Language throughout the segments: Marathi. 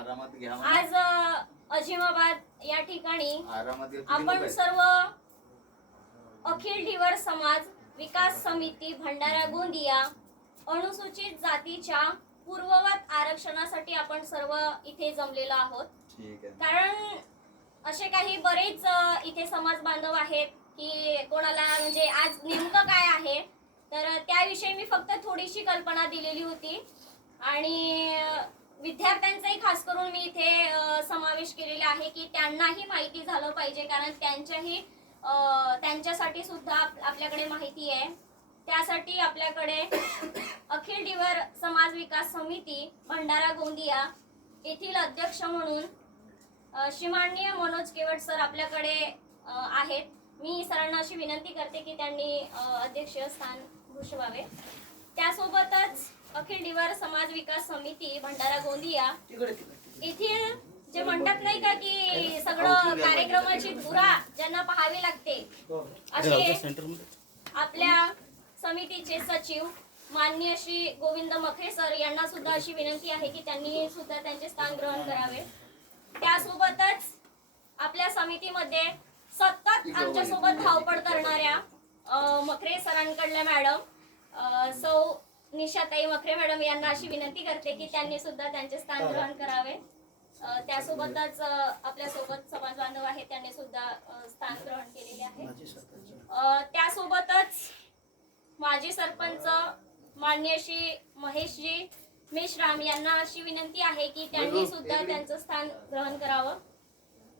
आरामात घ्या. आज अजिमाबाद या ठिकाणी आपण सर्व अखिल ढिवर समाज विकास समिती भंडारा गोंदिया अनुसूचित जातीच्या पूर्ववत आरक्षणासाठी आपण सर्व इथे जमलेलो आहोत. कारण असे काही बरेच इथे समाज बांधव आहेत की कोणाला म्हणजे आज नेमकं काय आहे तर त्याविषयी मी फक्त थोडीशी कल्पना दिलेली होती आणि विद्यार्थ्यांचाही खास करून मी इथे समावेश केलेला आहे की त्यांनाही माहिती झालं पाहिजे कारण त्यांच्यासाठी सुद्धा आपल्याकडे माहिती आहे. त्यासाठी आपल्याकडे अखिल ढिवर समाज विकास समिती भंडारा गोंदिया येथील अध्यक्ष म्हणून श्रीमाननीय मनोज केवट सर आपल्याकडे आहेत. मी सरांना अशी विनंती करते की त्यांनी अध्यक्ष स्थान भूषवावे. त्यासोबतच अखिल ढिवर समाज विकास समिती भंडारा गोंदिया येथील जे म्हणतात नाही का की सगळं कार्यक्रमाची धुरा ज्यांना पाहावी लागते असे आपल्या समितीचे सचिव माननीय श्री गोविंद मखरे सर यांना सुद्धा अशी विनंती आहे की त्यांनी सुद्धा त्यांचे स्थान ग्रहण करावे. त्यासोबतच आपल्या समितीमध्ये सतत आमच्यासोबत धावपळ करणाऱ्या मखरे सरांकडल्या मॅडम सौ निशाताई मखरे मॅडम यांना अशी विनंती करते की त्यांनी सुद्धा त्यांचे स्थान ग्रहण करावे. त्यासोबतच आपल्यासोबत समाज बांधव आहेत त्यांनी सुद्धा स्थान ग्रहण केलेले आहे. त्यासोबतच माजी सरपंच माननीय श्री महेशजी मेश्राम यांना अशी विनंती आहे की त्यांनी सुद्धा त्यांचं स्थान ग्रहण करावं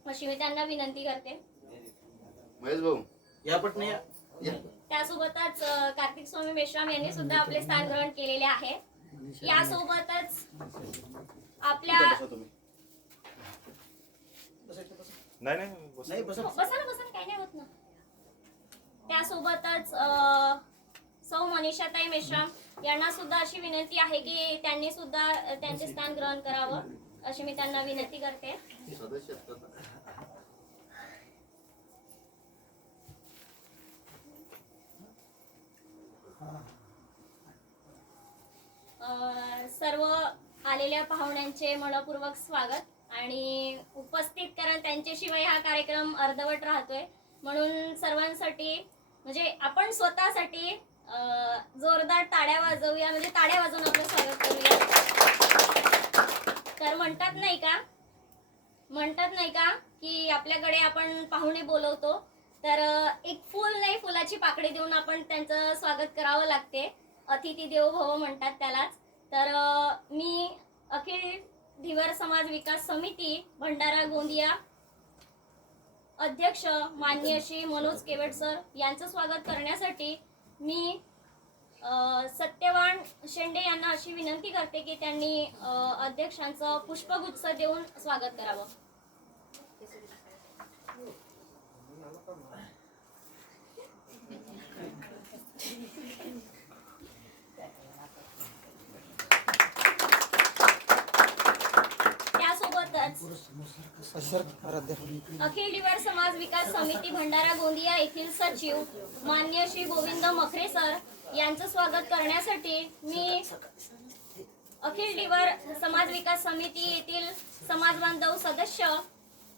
अशी मी त्यांना विनंती करते. महेश भाऊ या पटने. त्यासोबतच कार्तिक स्वामी मेश्राम यांनी सुद्धा आपले स्थान ग्रहण केलेले आहे. यासोबतच आपल्या काही नाही होत ना. त्यासोबतच सौ मनीषाताई मेश्राम यांना सुद्धा अशी विनंती आहे की त्यांनी सुद्धा त्यांचे स्थान ग्रहण करावं अशी मी त्यांना विनंती करते. सर्व आलेल्या पाहुण्यांचे मनपूर्वक स्वागत आणि उपस्थित कारण त्यांच्याशिवाय हा कार्यक्रम अर्धवट राहतोय म्हणून सर्वांसाठी म्हणजे आपण स्वतःसाठी जोरदार टाळ्या वाजवूया म्हणजे टाळ्या वाजवून आपलं स्वागत करूया. तर म्हणतात नाही का की आपल्याकडे आपण पाहुणे बोलवतो तर एक फूल नाही फुलाची पाकळी देऊन आपण त्यांचं स्वागत करावं लागते. अतिथी देवो भव म्हणतात त्यालाच. तर मी अखिल ढिवर समाज विकास समिती भंडारा गोंदिया अध्यक्ष माननीय श्री मनोज केवट सर यांचं स्वागत करण्यासाठी मी सत्यवान शेंडे यांना अशी विनंती करते की त्यांनी अध्यक्षांचं पुष्पगुच्छ देऊन स्वागत करावं. अखिल ढिवर समाज विकास समिती भंडारा गोंदिया येथील सचिव माननीय श्री गोविंद मखरे सर यांचं स्वागत करण्यासाठी मी अखिल ढिवर समाज विकास समिती येथील समाज बांधव सदस्य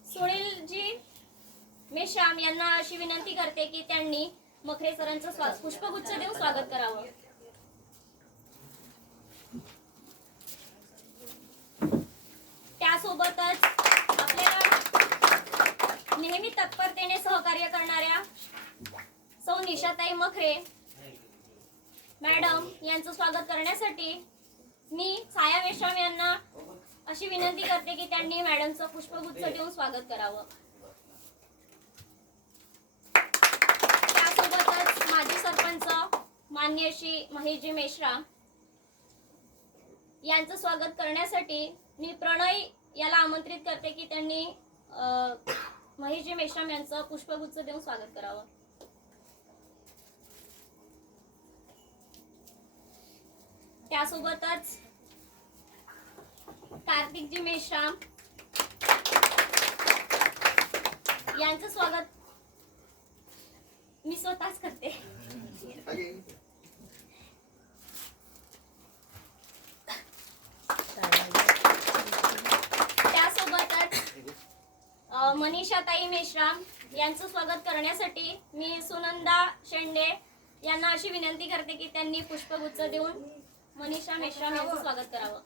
सुनीलजी मेश्राम यांना अशी विनंती करते की त्यांनी मखरे सरांचं पुष्पगुच्छ देऊन स्वागत करावं. त्यासोबतच आपल्याला नेहमी तत्परतेने सहकार्य करणाऱ्या सौ निशाताई मखरे मॅडम यांचं स्वागत करण्यासाठी मी छाया मेश्राम यांना अशी विनंती करते की त्यांनी मॅडमचं पुष्पगुच्छ देऊन स्वागत करावं. त्यासोबतच माजी सरपंच माननीय श्री महेशजी मेश्राम यांचं स्वागत करण्यासाठी मी प्रणय याला आमंत्रित करते की त्यांनी महेशजी मेश्राम यांचं पुष्पगुच्छ देऊन स्वागत करावं. त्यासोबतच कार्तिकजी मेश्राम यांचं स्वागत मी स्वतःच करते. मनीषाताई मेश्राम यांचं स्वागत करण्यासाठी मी सुनंदा शेंडे यांना अशी विनंती करते की त्यांनी पुष्पगुच्छ देऊन मनीषा मेश्राम यांचं स्वागत करावं.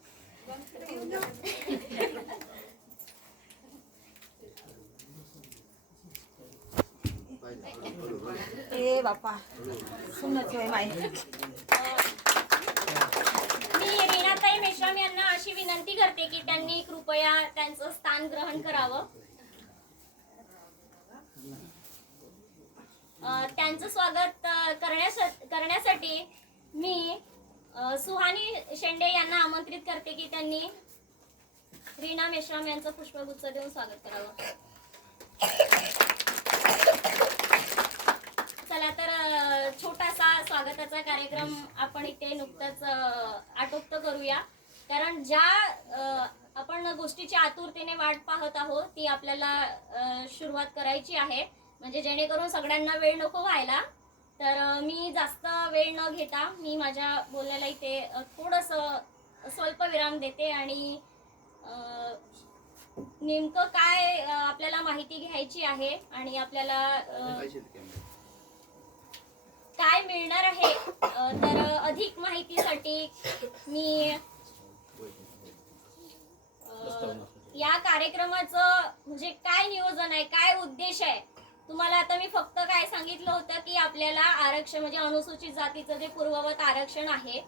ए बापा सुनच माई. मी रीनाताई मेश्राम यांना अशी विनंती करते की त्यांनी कृपया त्यांचं स्थान ग्रहण करावं. त्यांचं स्वागत करण्यासाठी मी सुहानी शेंडे यांना आमंत्रित करते की त्यांनी रीना मेश्राम यांचं पुष्पगुच्छ देऊन स्वागत करावं. चला तर छोटासा स्वागताचा कार्यक्रम आपण इथे नुकताच आटोपत करूया. कारण ज्या आपण गोष्टीची आतुरतेने वाट पाहत आहोत ती आपल्याला सुरुवात करायची आहे, म्हणजे जेणेकरून सगळ्यांना वेळ नको व्हायला. तर मी जास्त वेळ न घेता मी माझ्या बोलण्याला इथे थोडंसं स्वल्प विराम देते आणि नेमकं काय आपल्याला माहिती घ्यायची आहे आणि आपल्याला काय मिळणार आहे. तर अधिक माहितीसाठी मी या कार्यक्रमाचं म्हणजे काय नियोजन आहे, काय उद्देश आहे, तुम्हाला आता मी फक्त काय सांगितलं होतं की आपल्याला आरक्षण म्हणजे अनुसूचित जातीचं जे पूर्ववत आरक्षण आहे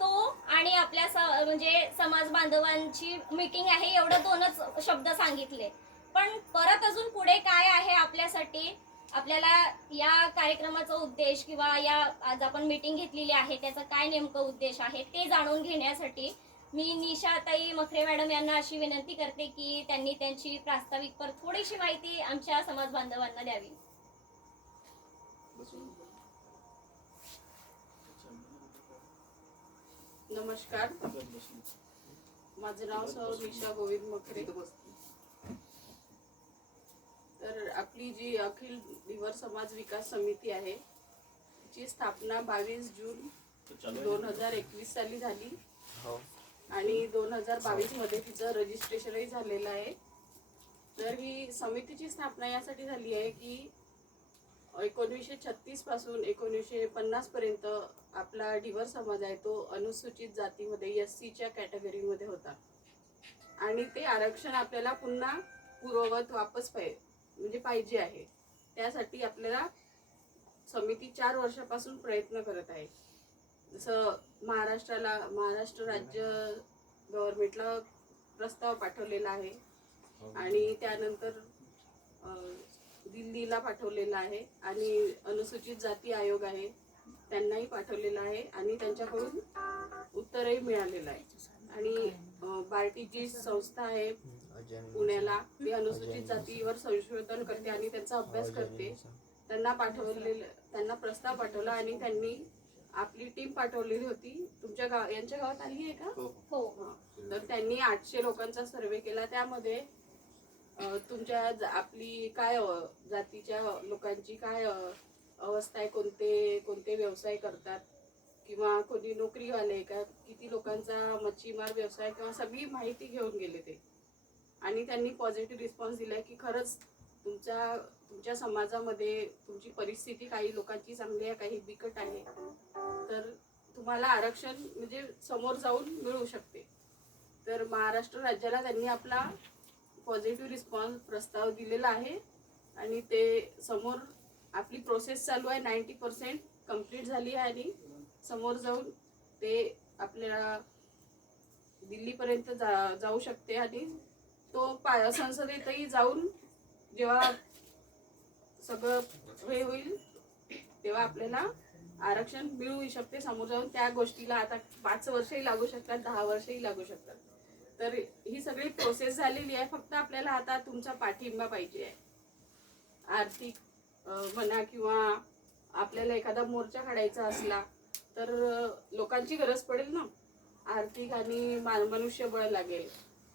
तो आणि आपल्या म्हणजे समाज बांधवांची मीटिंग आहे एवढं दोनच शब्द सांगितले. पण परत अजून पुढे काय आहे आपल्यासाठी, आपल्याला या कार्यक्रमाचा उद्देश किंवा या आज आपण मीटिंग घेतलेली आहे त्याचा काय नेमकं उद्देश आहे ते जाणून घेण्यासाठी मी निशाताई मखरे मॅडम यांना अशी विनंती करते की त्यांनी त्यांची प्रास्ताविकपर थोडीशी माहिती आमच्या समाज बांधवांना द्यावी. नमस्कार, माझं नाव सौ निशा गोविंद मखरे. तर आपली जी अखिल धीवर समाज विकास समिती आहे तिची स्थापना 22 जून 2021 साली झाली आणि 2022 मध्ये तिचं रजिस्ट्रेशनही झालेलं आहे. तर ही समितीची स्थापना यासाठी झाली आहे की 1936 पासून 1950 पर्यंत आपला धीवर समाज आहे तो अनुसूचित जातीमध्ये SCच्या कॅटेगरीमध्ये होता आणि ते आरक्षण आपल्याला पुन्हा पूर्ववत वापस पाहिजे आहे. त्यासाठी आपल्याला समिती 4 वर्षापासून प्रयत्न करत आहे. जसं महाराष्ट्र राज्य गव्हर्नमेंटला प्रस्ताव पाठवलेला आहे आणि त्यानंतर दिल्लीला पाठवलेला आहे आणि अनुसूचित जाती आयोग आहे त्यांनाही पाठवलेला आहे आणि त्यांच्याकडून उत्तरही मिळालेलं आहे. आणि बार्टी जी संस्था आहे पुण्याला ती अनुसूचित जातीवर संशोधन करते आणि त्यांचा अभ्यास करते. त्यांना प्रस्ताव पाठवला आणि त्यांनी आपली टीम पाठवलेली होती. तुमच्या यांच्या गावात आली आहे का? हो. तर त्यांनी 800 लोकांचा सर्वे केला. त्यामध्ये तुमच्या आपली काय जातीच्या लोकांची काय अवस्था आहे, कोणते व्यवसाय करतात किंवा कोणी नोकरीवाले का, किती लोकांचा मच्छीमार व्यवसाय किंवा सगळी माहिती घेऊन गेले ते. आणि त्यांनी पॉझिटिव्ह रिस्पॉन्स दिलाय की खरंच तुमच्या समाजामध्ये तुमची परिस्थिती काही लोकांची चांगली आहे, काही बिकट आहे, तर तुम्हाला आरक्षण म्हणजे समोर जाऊन मिळू शकते. तर महाराष्ट्र राज्याला त्यांनी आपला पॉझिटिव्ह रिस्पॉन्स प्रस्ताव दिलेला आहे आणि ते समोर आपली प्रोसेस चालू आहे. 90% कंप्लीट झाली आहे आणि समोर जाऊन ते आपल्याला दिल्लीपर्यंत जाऊ शकते आणि तो संसदेतही जाऊन जेव्हा सगळं हे होईल तेव्हा आपल्याला आरक्षण मिळू शकते समोर जाऊन. त्या गोष्टीला आता 5 वर्षही लागू शकतात, 10 वर्षही लागू शकतात. तर ही सगळी प्रोसेस झालेली आहे. फक्त आपल्याला आता तुमचा पाठिंबा पाहिजे आहे. आर्थिक म्हणा किंवा आपल्याला एखादा मोर्चा काढायचा असला तर लोकांची गरज पडेल ना, आर्थिक आणि मनुष्यबळ लागेल.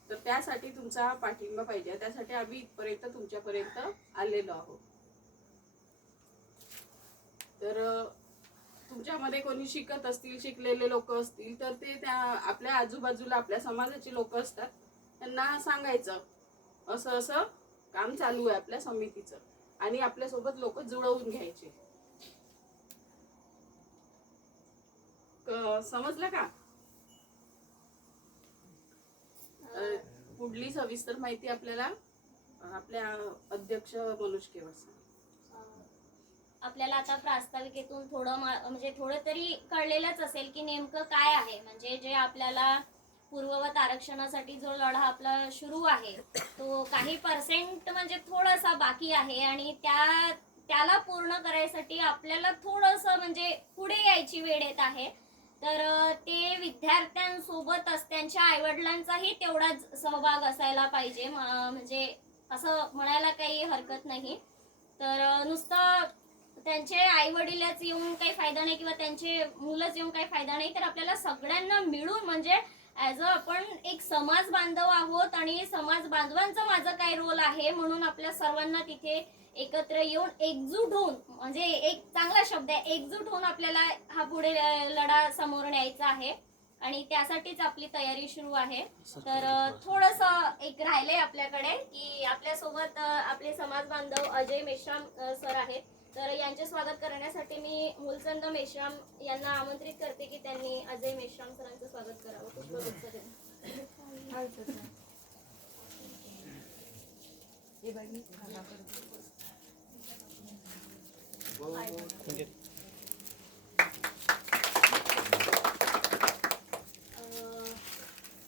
तर त्यासाठी तुमचा पाठिंबा पाहिजे. त्यासाठी आम्ही इथपर्यंत तुमच्यापर्यंत आलेलो आहोत. तर तुमच्यामध्ये कोणी शिकत असतील, शिकलेले लोक असतील तर ते त्या आपल्या आजूबाजूला आपल्या समाजाची लोक असतात त्यांना सांगायचं असं काम चालू आहे आपल्या समितीचं आणि आपल्यासोबत लोक जुळवून घ्यायचे. समजलं का? पुढली सविस्तर माहिती आपल्याला आपल्या अध्यक्ष मनोज केवळ सांग. आपल्याला आता प्रास्ताविकेतून म्हणजे थोडं तरी कळलेलंच असेल की नेमकं काय आहे. म्हणजे जे आपल्याला पूर्ववत आरक्षणासाठी जो लढा आपला सुरू आहे तो काही पर्सेंट म्हणजे थोडासा बाकी आहे आणि त्याला पूर्ण करायसाठी आपल्याला थोडंसं म्हणजे पुढे यायची वेळ येत आहे. तर ते विद्यार्थ्यांसोबतच त्यांच्या आईवडिलांचाही तेवढाच सहभाग असायला पाहिजे. म्हणजे असं म्हणायला काही हरकत नाही. तर नुसतं त्यांचे आई वडीलच येऊन काही फायदा नाही किंवा त्यांचे मुलंच येऊन काही फायदा नाही. तर आपल्याला सगळ्यांना मिळून म्हणजे ॲज अ आपण एक समाज बांधव आहोत आणि समाज बांधवांचा माझा काय रोल आहे म्हणून आपल्या सर्वांना तिथे एकत्र येऊन एकजूट होऊन म्हणजे एक चांगला शब्द आहे एकजूट होऊन आपल्याला हा पुढे लढा समोर न्यायचा आहे आणि त्यासाठीच आपली तयारी सुरू आहे. तर थोडंसं एक राहिलंय आपल्याकडे की आपल्यासोबत आपले समाज बांधव अजय मेश्राम सर आहेत. तर यांचे स्वागत करण्यासाठी मी मूलचंद मेश्राम यांना आमंत्रित करते की त्यांनी अजय मेश्राम सरांचं स्वागत करावं.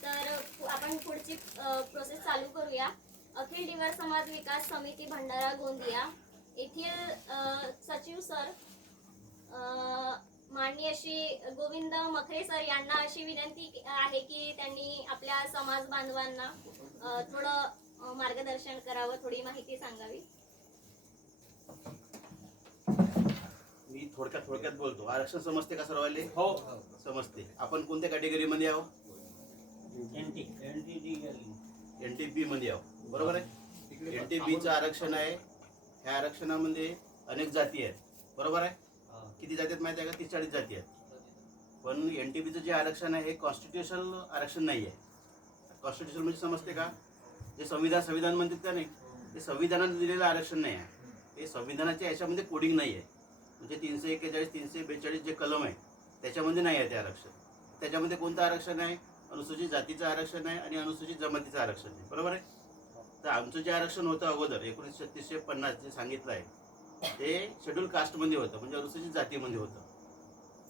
तर आपण पुढची प्रोसेस चालू करूया. अखिल दिवर समाज विकास समिती भंडारा गोंदिया येथील सचिव सर माननीय श्री गोविंद मखरे सर यांना अशी विनंती आहे की त्यांनी आपल्या समाज बांधवांना थोडं मार्गदर्शन करावं, थोडी माहिती सांगावी. मी थोडक्यात बोलतो. आरक्षण समजते का सर्वांना? हो समजते. आपण कोणत्या कॅटेगरीमध्ये आहो? NTB मध्ये आहो, बरोबर आहे. NTBचं आरक्षण आहे. ह्या आरक्षणामध्ये अनेक जाती आहेत, बरोबर आहे. किती जाती आहेत माहिती आहे का? 30-40 जाती आहेत. पण NTBचं जे आरक्षण आहे हे कॉन्स्टिट्युशनल आरक्षण नाही आहे. कॉन्स्टिट्युशन म्हणजे समजते का? जे संविधान म्हणतात का नाही, ते संविधानाने दिलेलं आरक्षण नाही आहे. हे संविधानाच्या याच्यामध्ये कोडिंग नाही आहे. म्हणजे 341, 342 जे कलम आहे त्याच्यामध्ये नाही आहे ते आरक्षण. त्याच्यामध्ये कोणतं आरक्षण आहे? अनुसूचित जातीचं आरक्षण आहे आणि अनुसूचित जमातीचं आरक्षण आहे, बरोबर आहे. तर आमचं जे आरक्षण होतं अगोदर 1936-50 जे सांगितलं आहे ते शेड्यूल कास्टमध्ये होतं, म्हणजे अनुसूचित जातीमध्ये होतं.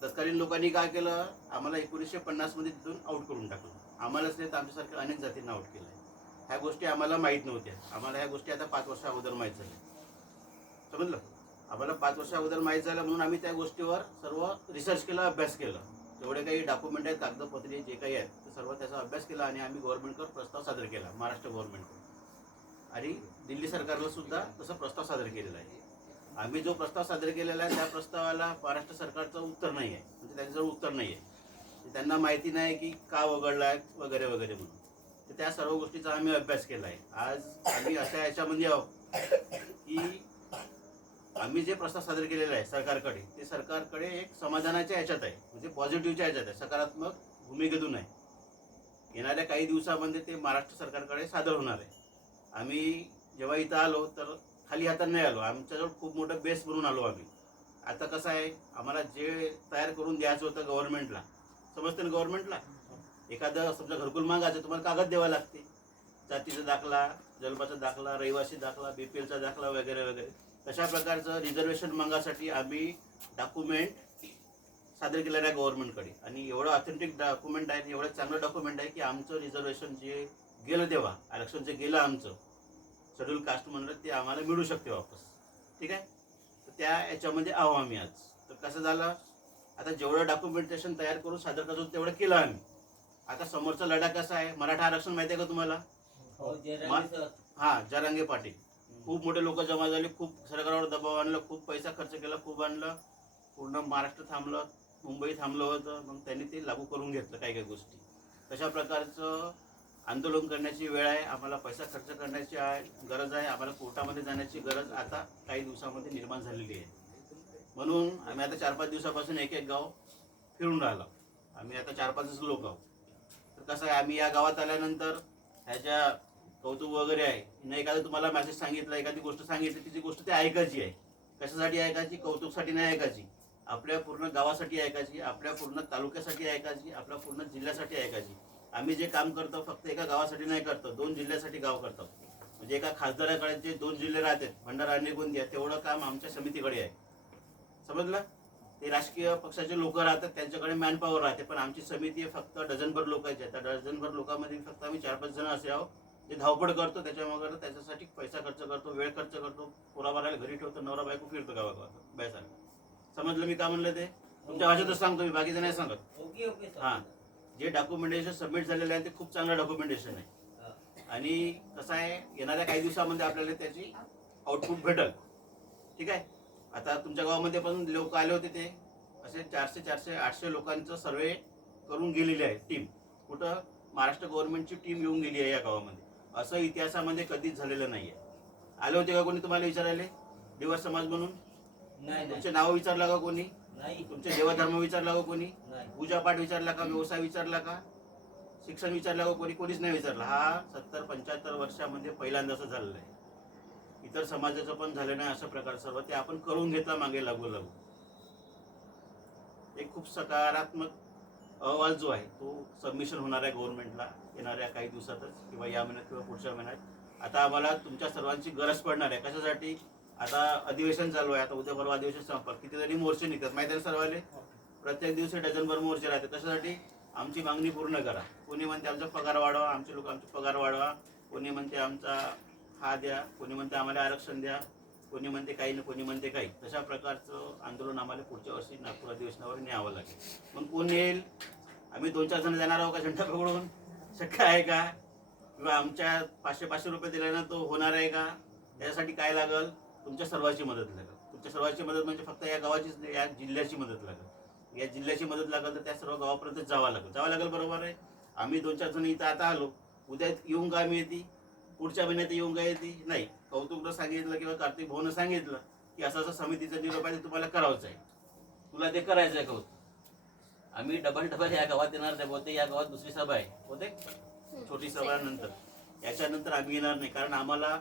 तत्कालीन लोकांनी काय केलं, आम्हाला 1950 मध्ये तिथून आउट करून टाकलं. आम्हालाच नाही तर आमच्यासारख्या अनेक जातींना आउट केलं आहे. ह्या गोष्टी आम्हाला माहीत नव्हत्या. आम्हाला ह्या गोष्टी आता 5 वर्षा अगोदर माहीत झाल्या. समजलं? आम्हाला 5 वर्षा अगोदर माहीत झालं म्हणून आम्ही त्या गोष्टीवर सर्व रिसर्च केला, अभ्यास केला. जेवढे काही डॉक्युमेंट आहेत, कागदपत्रे जे काही आहेत ते सर्व त्याचा अभ्यास केला आणि आम्ही गव्हर्नमेंटवर प्रस्ताव सादर केला, महाराष्ट्र गव्हर्नमेंटवर. आणि दिल्ली सरकारला सुद्धा तसा प्रस्ताव सादर केलेला आहे. आम्ही जो प्रस्ताव सादर केलेला आहे त्या प्रस्तावाला महाराष्ट्र सरकारचं उत्तर नाही आहे, म्हणजे त्यांच्याजवळ उत्तर नाही आहे. त्यांना माहिती नाही की का वगळला आहे वगैरे वगैरे म्हणून. तर त्या सर्व गोष्टीचा आम्ही अभ्यास केला आहे. आज आम्ही अशा याच्यामध्ये आहोत की आम्ही जे प्रस्ताव सादर केलेला आहे सरकारकडे, ते सरकारकडे एक समाधानाच्या याच्यात आहे, म्हणजे पॉझिटिव्हच्या याच्यात आहे, सकारात्मक भूमिकेतून आहे. येणाऱ्या काही दिवसामध्ये ते महाराष्ट्र सरकारकडे सादर होणार आहे. आम्ही जेव्हा इथं आलो तर खाली हाताने नाही आलो, आमच्याजवळ खूप मोठं बेस बनवून आलो आम्ही. आता कसं आहे, आम्हाला जे तयार करून द्यायचं होतं गव्हर्नमेंटला, समजतं ना, गव्हर्नमेंटला एखादं समजा घरकुल मागायचं, तुम्हाला कागद द्यावा लागते, जातीचा दाखला, जन्माचा दाखला, रहिवासी दाखला, BPLचा दाखला वगैरे वगैरे. तशा प्रकारचं रिझर्वेशन मागासाठी आम्ही डॉक्युमेंट सादर केलेलं आहे गव्हर्नमेंटकडे. आणि एवढं ऑथेंटिक डॉक्युमेंट आहे, एवढं चांगलं डॉक्युमेंट आहे की आमचं रिझर्वेशन जे गेलं तेव्हा, आरक्षण जे गेलं आमचं शेड्यूल कास्ट म्हणलं, ते आम्हाला मिळू शकते वापस. ठीक आहे. तर त्या याच्यामध्ये आहो आम्ही आज. तर कसं झालं, आता जेवढं डॉक्युमेंटेशन तयार करून सादर करतो तेवढं केलं आम्ही. आता समोरचा लढा कसा आहे, मराठा आरक्षण माहिती आहे का तुम्हाला? हां, जरांगे पाटील. खूप मोठे लोक जमा झाले, खूप सरकारवर दबाव आणला, खूप पैसा खर्च केला, खूप आणलं, पूर्ण महाराष्ट्र थांबलं, मुंबई थांबलं होतं. मग त्यांनी ते लागू करून घेतलं काही काही गोष्टी. तशा प्रकारचं आंदोलन करण्याची वेळ आहे. आम्हाला पैसा खर्च करण्याची गरज आहे. आम्हाला कोर्टामध्ये जाण्याची गरज आता काही दिवसामध्ये निर्माण झालेली आहे. म्हणून आम्ही आता 4-5 दिवसापासून एक गाव फिरून राहिलो. आम्ही आता 4-5 लोक आहोत. तर कसं आहे, आम्ही या गावात आल्यानंतर ह्याच्या कौतुक वगैरे आहे, न एखादं तुम्हाला मेसेज सांगितलं, एखादी गोष्ट सांगितली, तिची गोष्ट ते ऐकायची आहे. कशासाठी ऐकायची? कौतुकसाठी नाही ऐकायची, आपल्या पूर्ण गावासाठी ऐकायची, आपल्या पूर्ण तालुक्यासाठी ऐकायची, आपल्या पूर्ण जिल्ह्यासाठी ऐकायची. आम्ही जे काम करतो फक्त एका गावासाठी नाही करतो, 2 जिल्ह्यासाठी गाव करतो. म्हणजे एका खासदाराकडे जे 2 जिल्हे राहतात, भंडारा आणि गोंदिया, तेवढं काम आमच्या समितीकडे आहे. समजलं? ते राजकीय पक्षाचे लोक राहतात, त्यांच्याकडे मॅनपॉवर राहते, पण आमची समिती फक्त डझनभर लोकांची आहे. त्या डझनभर लोकांमध्ये फक्त आम्ही 4-5 जण असे आहोत जे धावपळ करतो, त्याच्यामुळे त्याच्यासाठी पैसा खर्च करतो, वेळ खर्च करतो, पोराबाराला घरी ठेवतो, नवरा बायको फिरतो गावागावात बायसारखं. समजलं मी का म्हणलं ते? तुमच्या भाषेतच सांगतो मी, बाकीचं नाही सांगत. हां, जे डॉक्युमेंटेशन सबमिट झालेलं आहे ते खूप चांगलं डॉक्युमेंटेशन आहे. आणि कसं आहे, येणाऱ्या काही दिवसामध्ये आपल्याला त्याची आउटपुट भेटल. ठीक आहे. आता तुमच्या गावामध्ये पण लोक आले होते, ते असे 400-800 लोकांचं सर्वे करून गेलेले आहे टीम. कुठं? महाराष्ट्र गव्हर्नमेंटची टीम येऊन गेली आहे या गावामध्ये. असं इतिहासामध्ये कधीच झालेलं नाही आहे. आले होते का कोणी तुम्हाला विचारायला? देवर समाज म्हणून तुमचे नाव विचारला का कोणी? तुमचे देवधर्म विचारला का कोणी? पूजापाठ विचारला का? व्यवसाय विचारला का? शिक्षण विचारलं का कोणी? कोणीच नाही विचारलं. हा 70-75 वर्षामध्ये पहिल्यांदा असं झालेलं आहे. इतर समाजाचं पण झालं नाही अशा प्रकार. सर्व ते आपण करून घेतला मागे लागू लागू. एक खूप सकारात्मक अहवाल जो आहे तो सबमिशन होणार आहे गव्हर्नमेंटला येणाऱ्या काही दिवसातच, किंवा या महिन्यात किंवा पुढच्या महिन्यात. आता आम्हाला तुमच्या सर्वांची गरज पडणार आहे. कशासाठी? आता अधिवेशन चालू आहे, आता उद्या परवा अधिवेशन संपलं, कितीतरी मोर्चे निघतात माहिती आहे सर्वाले. प्रत्येक दिवशी डझनभर मोर्चे राहते. कशासाठी? आमची मागणी पूर्ण करा. कोणी म्हणते आमचा पगार वाढवा, आमचे लोक आमचे पगार वाढवा, कोणी म्हणते आमचा हा द्या, कोणी म्हणते आम्हाला आरक्षण द्या, कोणी म्हणते काही ना, कोणी म्हणते काही. तशा प्रकारचं आंदोलन आम्हाला पुढच्या वर्षी नागपूर अधिवेशनावर न्यावं लागेल. मग कोण येईल? आम्ही 2-4 जण जाणार आहोत का झेंडा पकडून? शक्य आहे का? किंवा आमच्या 500-500 रुपये दिल्यानं तो होणार आहे का? त्याच्यासाठी काय लागल? तुमच्या सर्वांची मदत लागेल. तुमच्या सर्वांची मदत म्हणजे फक्त या गावाचीच नाही, या जिल्ह्याची मदत लागेल. या जिल्ह्याची मदत लागेल तर त्या सर्व गावापर्यंत जावं लागेल. बरोबर आहे. आम्ही 2-4 जण इथं आता आलो, उद्या येऊन का आम्ही येते? पुढच्या महिन्यात येऊन का येते? नाही. कौतुकनं सांगितलं किंवा कार्तिक भाऊनं सांगितलं की असं असं समितीचं निरोप आहे, ते तुम्हाला करायचं आहे, तुला ते करायचं आहे कौतुक. आम्ही डबल या गावात येणार नाही. बोलते या गावात दुसरी सभा आहे, होते छोटी सभा नंतर, याच्यानंतर आम्ही येणार नाही. कारण आम्हाला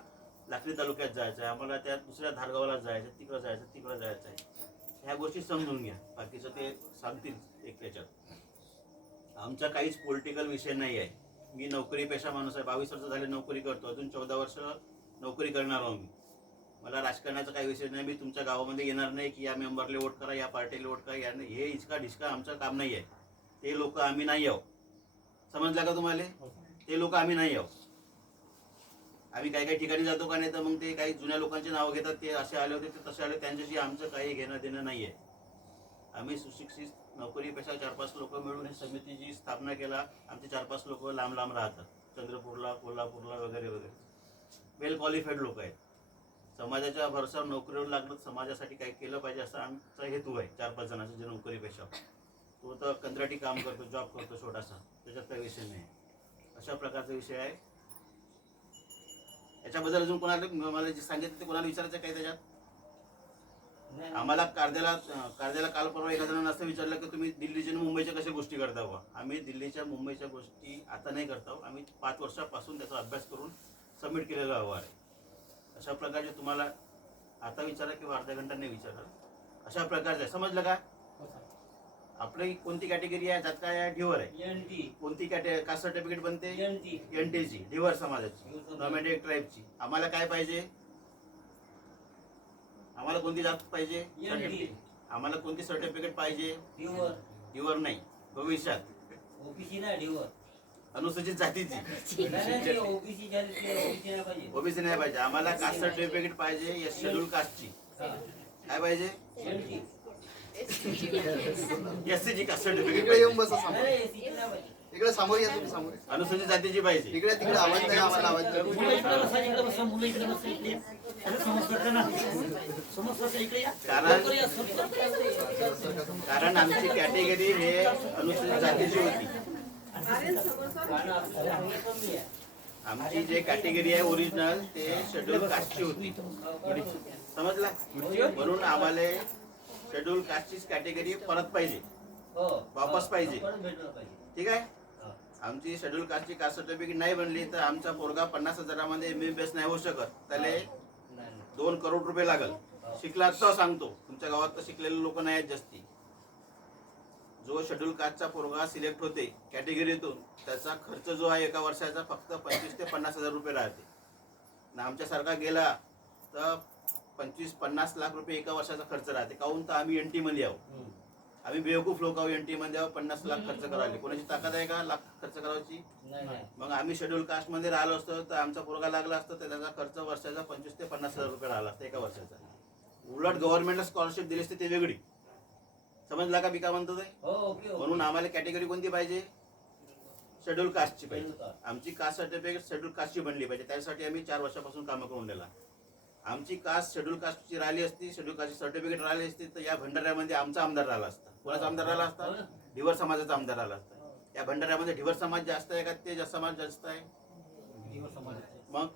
लाखनी तालुक्यात जायचं आहे, आम्हाला त्या दुसऱ्या धारगावला जायचं, तिकडं जायचं आहे. ह्या गोष्टी समजून घ्या. बाकीचं ते सांगतील एक त्याच्यात. आमचा काहीच पॉलिटिकल विषय नाही आहे. मी नोकरी पेशा माणूस आहे. 22 वर्ष झाले नोकरी करतो, अजून 14 वर्ष नोकरी करणार आहो मी. मला राजकारणाचा काही विषय नाही. मी तुमच्या गावामध्ये येणार नाही की या मेंबरला वोट करा, या पार्टीला वोट करा, या हे इचका ढिचका आमचं काम नाही आहे. ते लोक आम्ही नाही आहो. समजलं का तुम्हाला? ते लोक आम्ही नाही आहो. आम्ही काही ठिकाणी जातो का नाही, तर मग ते काही जुन्या लोकांचे नावं घेतात, ते असे आले होते, ते तसे आले, त्यांच्याशी आमचं काही घेणं देणं नाही आहे. आम्ही सुशिक्षित नोकरीपेक्षा 4-5 लोक मिळून ही समितीची स्थापना केला. आमचे 4-5 लोक लांब राहतात, चंद्रपूरला, कोल्हापूरला वगैरे वगैरे. वेल क्वालिफाईड लोक आहेत. समाजाच्या भरसावर नोकरीवर लागलं, समाजासाठी काही केलं पाहिजे असा आमचा हेतू आहे. 4-5 जणांचा जे नोकरीपेक्षा, तो तर कंत्राटी काम करतो, जॉब करतो छोटासा, त्याच्यात काही विषय नाही. अशा प्रकारचा विषय आहे. याच्याबद्दल अजून कोणाला मला जे सांगितलं ते कोणाला विचारायचं काय त्याच्यात? आम्हाला कार्द्याला काल परवा एका जणांना असं विचारलं की तुम्ही दिल्लीच्या मुंबईच्या कशा गोष्टी करता बा. आम्ही दिल्लीच्या मुंबईच्या गोष्टी आता नाही करतो. आम्ही 5 वर्षापासून त्याचा अभ्यास करून सबमिट केलेला व्यवहार आहे. अशा प्रकारचे तुम्हाला आता विचारा किंवा अर्ध्या घंट्याने विचारा, अशा प्रकारचे. समजलं का? आपली कोणती कॅटेगरी आहे? जात काय आहे? ढिवर आहे. कोणती कास्ट सर्टिफिकेट बनते? एनटीची, ढिवर समाजाची, नॉमॅडिक ट्राईबची. आम्हाला काय पाहिजे? आम्हाला कोणती जात पाहिजे? आम्हाला कोणती सर्टिफिकेट पाहिजे? ढिवर नाही, भविष्यात अनुसूचित जातीची. ओबीसी नाही पाहिजे. आम्हाला कास्ट सर्टिफिकेट पाहिजे. या शेड्यूल कास्टची काय पाहिजे? एससीची कास्ट सर्टिफिकेट. इकडे येऊन बसा समोर. इकडे समोर या तुम्ही, समोर. अनुसूचित जातीची पाहिजे. इकडे तिकडे आवाज नाही, आम्हाला आवाज नाही. कारण आमची कॅटेगरी हे अनुसूचित जातीची होती. आमची जे कॅटेगरी आहे ओरिजिनल ते शेड्यूल कास्टची होती. समजला? म्हणून आम्हाला शेड्यूल कास्टचीच कॅटेगरी परत पाहिजे, वापस पाहिजे. ठीक आहे. आमची शेड्यूल कास्टची कास्ट सर्टिफिकेट नाही बनली तर आमचा पोरगा 50,000मध्ये MBBS नाही होऊ शकत. त्याला 2 करोड रुपये लागल. शिकला तर सांगतो, तुमच्या गावात तर शिकलेले लोक नाही आहेत जास्ती. जो शेड्यूल कास्टचा पोरगा सिलेक्ट होते कॅटेगरीतून, त्याचा खर्च जो आहे एका वर्षाचा फक्त 25 ते 50,000 रुपये राहते. आणि आमच्यासारखा गेला तर 25-50 लाख रुपये एका वर्षाचा खर्च राहते. काहून तर आम्ही NT मध्ये आहोत. आम्ही बेवकूफ लोक आहोत. NT मध्ये आहोत. 50 लाख खर्च करायला कोणाची ताकद आहे का लाख खर्च करायची? मग आम्ही शेड्यूल कास्ट मध्ये राहिलो असतो तर आमचा पोरगा लागला असतो तर त्याचा खर्च वर्षाचा 25 ते 50,000 रुपये राहिला असता एका वर्षाचा. उलट गव्हर्नमेंटला स्कॉलरशिप दिली असते ते वेगळी. समजला का मी काय म्हणतो ते? म्हणून आम्हाला कॅटेगरी कोणती पाहिजे? शेड्यूल कास्टची पाहिजे. आमची कास्ट सर्टिफिकेट शेड्यूल कास्टची बनली पाहिजे. त्यासाठी आम्ही 4 वर्षापासून कामं करून दिला. आमची कास्ट शेड्यूल कास्टची राहिली असती, शेड्यूल कास्टची सर्टिफिकेट राहिली असती तर या भंडाऱ्यामध्ये आमचा आमदार राहिला असता. कोणाचा आमदार राहिला असता? ढिवर समाजाचा आमदार राहिला असता. या भंडाऱ्यामध्ये ढिवर समाज जास्त आहे का ते समाज जास्त आहे? मग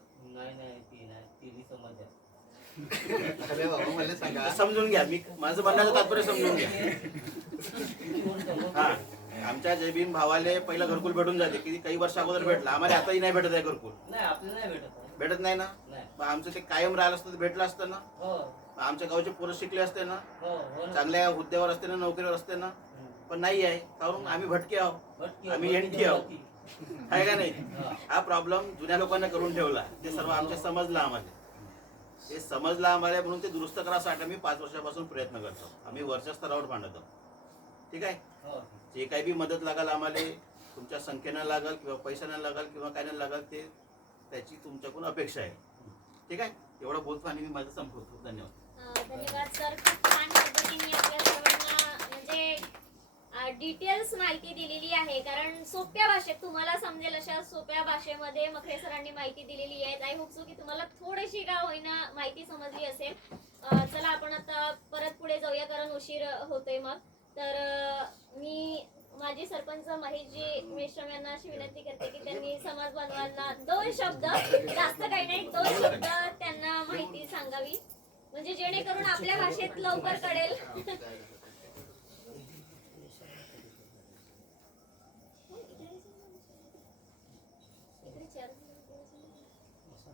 अरे बाबा मला सांगा. समजून घ्या, मी माझं म्हणण्याचं तात्पर्य समजून घ्या. हा, आमच्या जय भीम भावाले पहिलं घरकुल भेटून जाते. किती काही वर्ष अगोदर भेटला. आम्हाला आताही नाही भेटत आहे घरकुल. भेटत नाही ना. मग आमचं ते कायम राहिलं असतं तर भेटलं असतं ना. आमच्या गावचे पोरं शिकले असते ना, चांगल्या हुद्द्यावर असते ना, नोकरीवर असते ना. पण नाही आहे, कारण आम्ही भटके आहोत. आम्ही NT आहोत, आहे का नाही? हा प्रॉब्लेम जुन्या लोकांना करून ठेवला. ते सर्व आमच्या समजलं आम्हाला. ते समजलं आम्हाला म्हणून ते दुरुस्त करासाठी आम्ही 5 वर्षापासून प्रयत्न करतो. आम्ही वरच्या स्तरावर मांडतो. ठीक आहे. जे काही बी मदत लागेल आम्हाला, तुमच्या संख्येनं लागेल किंवा पैशानं लागेल किंवा काय नाही लागेल, ते त्याची तुमच्याकडून अपेक्षा आहे. ठीक आहे. एवढं बोलतो आणि मी माझं संपवतो. धन्यवाद. धन्यवाद सर. खूप छान पद्धतीने आपल्या सर्वांना म्हणजे डिटेल्स माहिती दिलेली आहे. कारण सोप्या भाषेत तुम्हाला समजेल अशा सोप्या भाषेमध्ये मखरे सरांनी माहिती दिलेली आहे. आय होप सो की तुम्हाला थोडीशी का होईना माहिती समजली असेल. चला आपण आता परत पुढे जाऊया कारण उशीर होतोय. मग तर मी माजी सरपंच महेशजी मेश्राम यांना अशी विनंती करते की त्यांनी समाज बांधवांना 2 शब्द, जास्त काही नाही, 2 शब्द त्यांना माहिती सांगावी, म्हणजे जेणेकरून आपल्या भाषेत लवकर कळेल.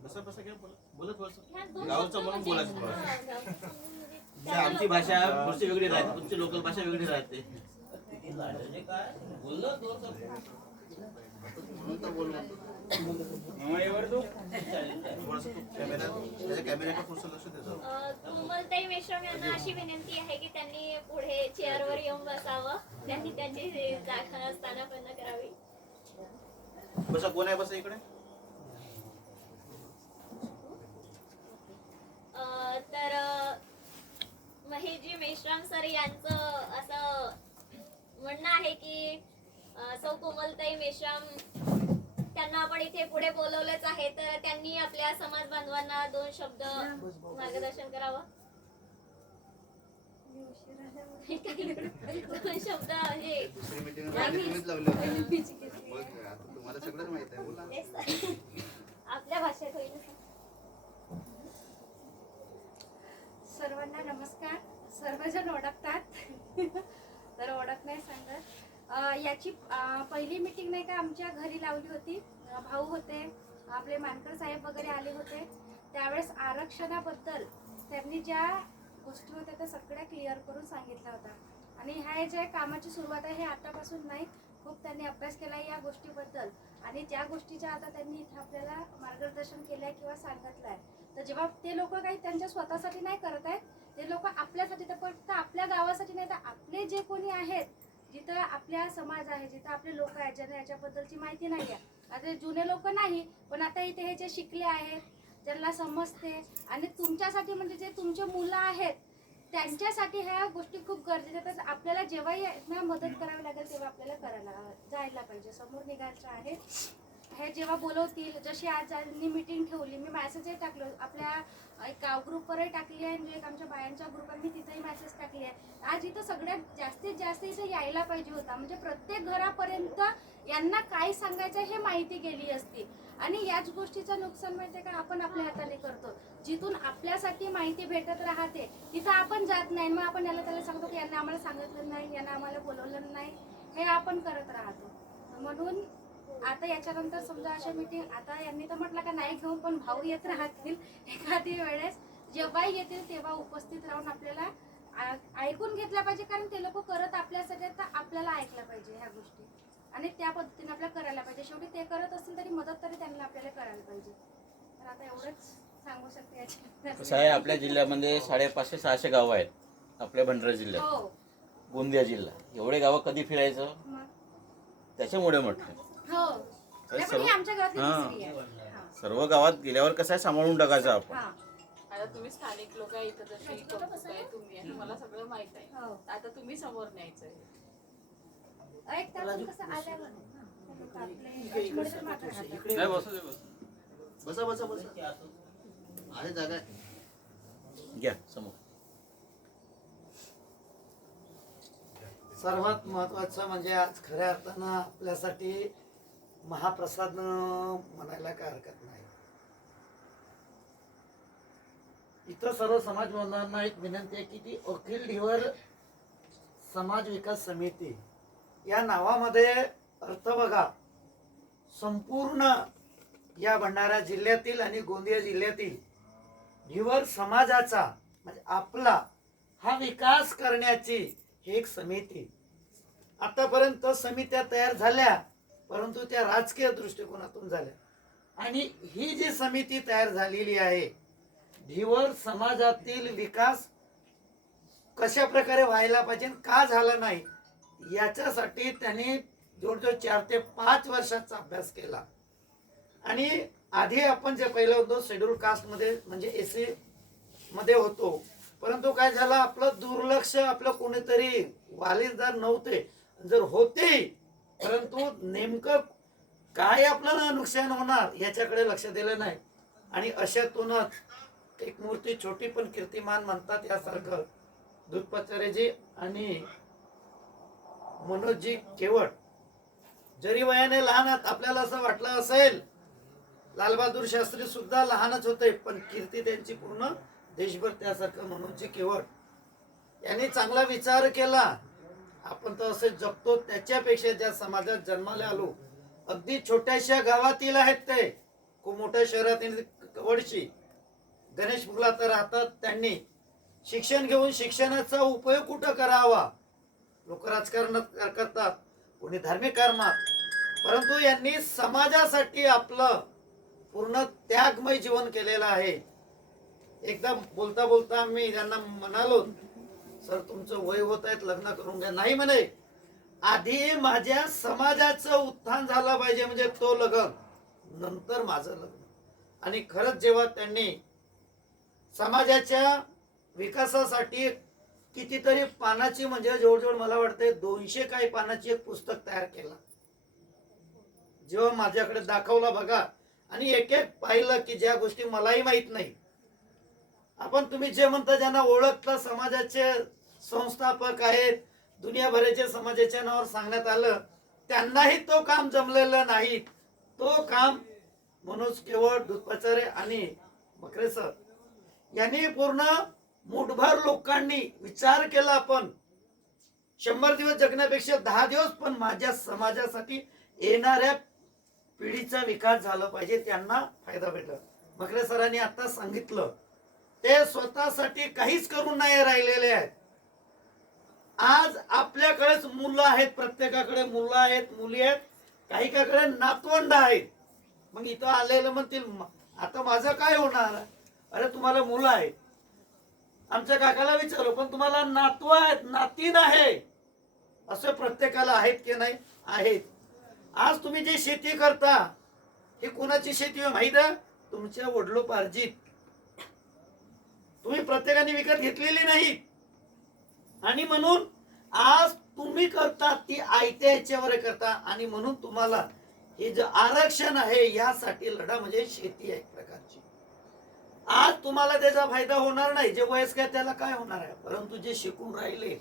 बसा घ्या, बोलत बसा. ह्या 2 गावचं म्हणून बोलायचं थोडं. म्हणजे आमची भाषा थोडीशी वेगळी राहते, तुमची लोकल भाषा वेगळी राहते. म्हणून तर बोललो. कॅमेऱ्याकडे पुढचं लक्ष देतो. कोमलताई मेश्राम यांना अशी विनंती आहे की त्यांनी पुढे चेअरवर येऊन बसावं. त्यांनी त्यांची जागा स्थानापन्न करावी. बसा. कोण आहे? बसा इकडे. तर महेशजी मेश्राम सर यांचं असं म्हणणं आहे की सौ कोमलताई मेश्राम त्यांना आपण इथे पुढे बोलवलंच आहे, तर त्यांनी आपल्या समाज बांधवांना 2 शब्द मार्गदर्शन करावं. 2 शब्द हे दुसरी मीटिंग तुम्हीच लावली होती. मग आता तुम्हाला सगळंच माहित आहे. बोला. आपल्या भाषेत होईल. सर्वांना नमस्कार. सर्वजण ओळखतात तर ओळख नाही सांगत. याची पहिली मीटिंग नाही का आमच्या घरी लावली होती. भाऊ होते, आपले मानकर साहेब वगैरे आले होते. त्यावेळेस आरक्षणाबद्दल त्यांनी ज्या गोष्टी होत्या त्या सगळ्या क्लिअर करून सांगितल्या होत्या. आणि ह्या ज्या कामाची सुरुवात आहे हे आतापासून नाही, खूप त्यांनी अभ्यास केला या गोष्टीबद्दल. आणि ज्या गोष्टीच्या आता त्यांनी इथे आपल्याला मार्गदर्शन केलं आहे किंवा सांगितलं आहे, तर जेव्हा ते लोक काही त्यांच्या स्वतःसाठी नाही करत आहेत, ते लोक आपल्यासाठी, तर फक्त आपल्या गावासाठी नाही तर आपले जे कोणी आहेत, जिथं आपल्या समाज आहे, जिथं आपले लोक आहेत ज्यांना याच्याबद्दलची माहिती नाही आहे. आता जुने लोक नाही, पण आता इथे हे जे शिकले आहेत, ज्यांना समजते, आणि तुमच्यासाठी म्हणजे जे तुमचे मुलं आहेत त्यांच्यासाठी ह्या गोष्टी खूप गरजेच्या आहेत. आपल्याला जेव्हाही यांना मदत करावी लागेल तेव्हा आपल्याला करायला जायला पाहिजे, समोर निघायचं आहे. हे जेव्हा बोलवतील, जशी आज ज्यांनी मीटिंग ठेवली, मी मेसेजही टाकलो, आपल्या एक ग्रुपवरही टाकली आहे, म्हणजे एक आमच्या बायांच्या ग्रुपवर मी तिथेही मेसेज टाकली आहे. आज इथं सगळ्यात जास्तीत जास्त इथे यायला पाहिजे होता, म्हणजे प्रत्येक घरापर्यंत यांना काय सांगायचं हे माहिती गेली असती. आणि याच गोष्टीचं नुकसान माहिती आहे का, आपण आपल्या हाताने करतो. जिथून आपल्यासाठी माहिती भेटत राहते तिथं आपण जात नाही, मग आपण याला त्याला सांगतो की यांना आम्हाला सांगितलं नाही, यांना आम्हाला बोलवलं नाही, हे आपण करत राहतो. म्हणून आता याच्यानंतर समजा अशा मीटिंग आता यांनी तर म्हटलं का नाही घेऊन, पण भाऊ येत राहतील एखादी वेळेस. जेव्हाही येतील तेव्हा उपस्थित राहून आपल्याला ऐकून घेतला पाहिजे, कारण ते लोक करत आपल्यासाठी तर आपल्याला ऐकलं पाहिजे ह्या गोष्टी, आणि त्या पद्धतीने आपल्याला करायला पाहिजे. शेवटी ते करत असतील तरी मदत तरी त्यांना आपल्याला करायला पाहिजे. तर आता एवढंच सांगू शकते याच्यानंतर. कसं आहे, आपल्या जिल्ह्यामध्ये 550-600 गावं आहेत. आपल्या भंडारा जिल्ह्यात, हो गोंदिया जिल्हा, एवढे गावं कधी फिरायचं? मग त्याच्यामुळे म्हटलं हो तर त्यामुळे ही आमच्या घरातली हां. तिसरी आहे. हां. सर्व गावात गेल्यावर कसं आहे, सांभाळून टाकायचं आपण. हां. आता तुम्ही स्थानिक लोक आहे, इथं जशी कौतुक आहे तुम्ही आहे, मला सगळं माहित आहे. हो. आता तुम्ही समोर न्यायचं आहे. एक त्यातून कसं आल्यावर आहे ना, ते लोकं आपले याच्यामुळे तर मागं राहतात. नाही, बसू दे, बसू. बसा बसा बसा, आहे जागा आहे. घ्या समोर. सर्वात महत्त्वाचं म्हणजे आज खऱ्या अर्थानं आपल्यासाठी महाप्रसाद म्हणायला काय हरकत नाही. इथं सर्व समाज बांधवांना एक विनंती आहे की ती अखिल ढिवर समाज विकास समिती या नावामध्ये अर्थ बघा. संपूर्ण या भंडारा जिल्ह्यातील आणि गोंदिया जिल्ह्यातील ढिवर समाजाचा म्हणजे आपला हा विकास करण्याची ही एक समिती. आतापर्यंत समित्या तयार झाल्या, परंतु त्या राजकीय दृष्टिकोनातून झाल्या. आणि ही जी समिती तयार झालेली आहे, ढिवर समाजातील विकास कशा प्रकारे व्हायला पाहिजे, का झाला नाही, याच्यासाठी त्यांनी जवळजवळ 4 ते 5 वर्षाचा अभ्यास केला. आणि आधी आपण जे पहिलं होतो शेड्यूल कास्ट मध्ये म्हणजे एसी मध्ये होतो, परंतु काय झालं, आपलं दुर्लक्ष, आपलं कोणीतरी वालीदार नव्हते, जर होते परंतु नेमकं काय आपल्याला नुकसान होणार याच्याकडे लक्ष दिलं नाही. आणि अशातूनच एक मूर्ती छोटी पण कीर्तिमान म्हणतात यासारखं दूधपाचारेजी आणि मनोजजी केवट जरी वयाने लहान आहेत, आपल्याला असं वाटलं असेल लालबहादूर शास्त्री सुद्धा लहानच होते, पण कीर्ती त्यांची पूर्ण देशभर त्यासारखं मनोजजी केवट यांनी चांगला विचार केला. आपण तर असे जगतो, त्याच्यापेक्षा ज्या समाजात जन्माला आलो, अगदी छोट्याशा गावातील आहेत ते, खूप मोठ्या शहरातील कवडशी गणेश मुगला तर राहतात. त्यांनी शिक्षण घेऊन शिक्षणाचा उपयोग कुठं करावा, लोक राजकारणात करतात, कोणी धार्मिक कर्मात, परंतु यांनी समाजासाठी आपलं पूर्ण त्यागमय जीवन केलेलं आहे. एकदा बोलता बोलता मी त्यांना म्हणालो, सर तुमचं वय होत आहेत, लग्न करून घ्या. नाही म्हणे, आधी माझ्या समाजाचं उत्थान झालं पाहिजे, म्हणजे तो लग्न, नंतर माझं लग्न. आणि खरंच जेव्हा त्यांनी समाजाच्या विकासासाठी कितीतरी पानाची म्हणजे जवळजवळ मला वाटते 200 काही पानाची एक पुस्तक तयार केला. जेव्हा माझ्याकडे दाखवला बघा, आणि एक एक पाहिलं की ज्या गोष्टी मलाही माहित नाही. आपण तुम्ही जे म्हणता ज्यांना ओळखता, समाजाचे संस्थापक आहेत, दुनियाभराच्या समाजाच्या नावावर सांगण्यात आलं, त्यांनाही तो काम जमलेलं नाही. तो काम मनोज केवट, दूधपाचारे आणि बकरे सर यांनी पूर्ण मुठभर लोकांनी विचार केला. आपण 100 दिवस जगण्यापेक्षा 10 दिवस पण माझ्या समाजासाठी येणाऱ्या पिढीचा विकास झाला पाहिजे, त्यांना फायदा भेटला. बकरे सरांनी आता सांगितलं, ते स्वतःसाठी काहीच करून नाही राहिलेले आहेत. आज आपल्याकडेच मुलं आहेत, प्रत्येकाकडे मुलं आहेत, मुली आहेत, काही काहीकडे नातवंड आहेत. मग इथं आलेलं म्हणतील आता माझं काय होणार, अरे तुम्हाला मुलं आहेत. आमच्या काकाला विचारलं, पण तुम्हाला नातू आहेत, नातीन आहे, असं प्रत्येकाला आहेत की नाही? आहेत. आज तुम्ही जी शेती करता, ही कोणाची शेती माहित आहे? तुमच्या वडिलोपार्जित, तुम्ही प्रत्येकाने विकत घेतलेली नाही. आणि म्हणून आज तुम्ही करता ती आयत्या याच्यावर करता. आणि म्हणून तुम्हाला हे जे आरक्षण आहे यासाठी लढा, म्हणजे शेती आहे एक प्रकारची. आज तुम्हाला त्याचा फायदा होणार नाही, जे वयस्क आहे त्याला काय होणार आहे, परंतु जे शिकून राहिले,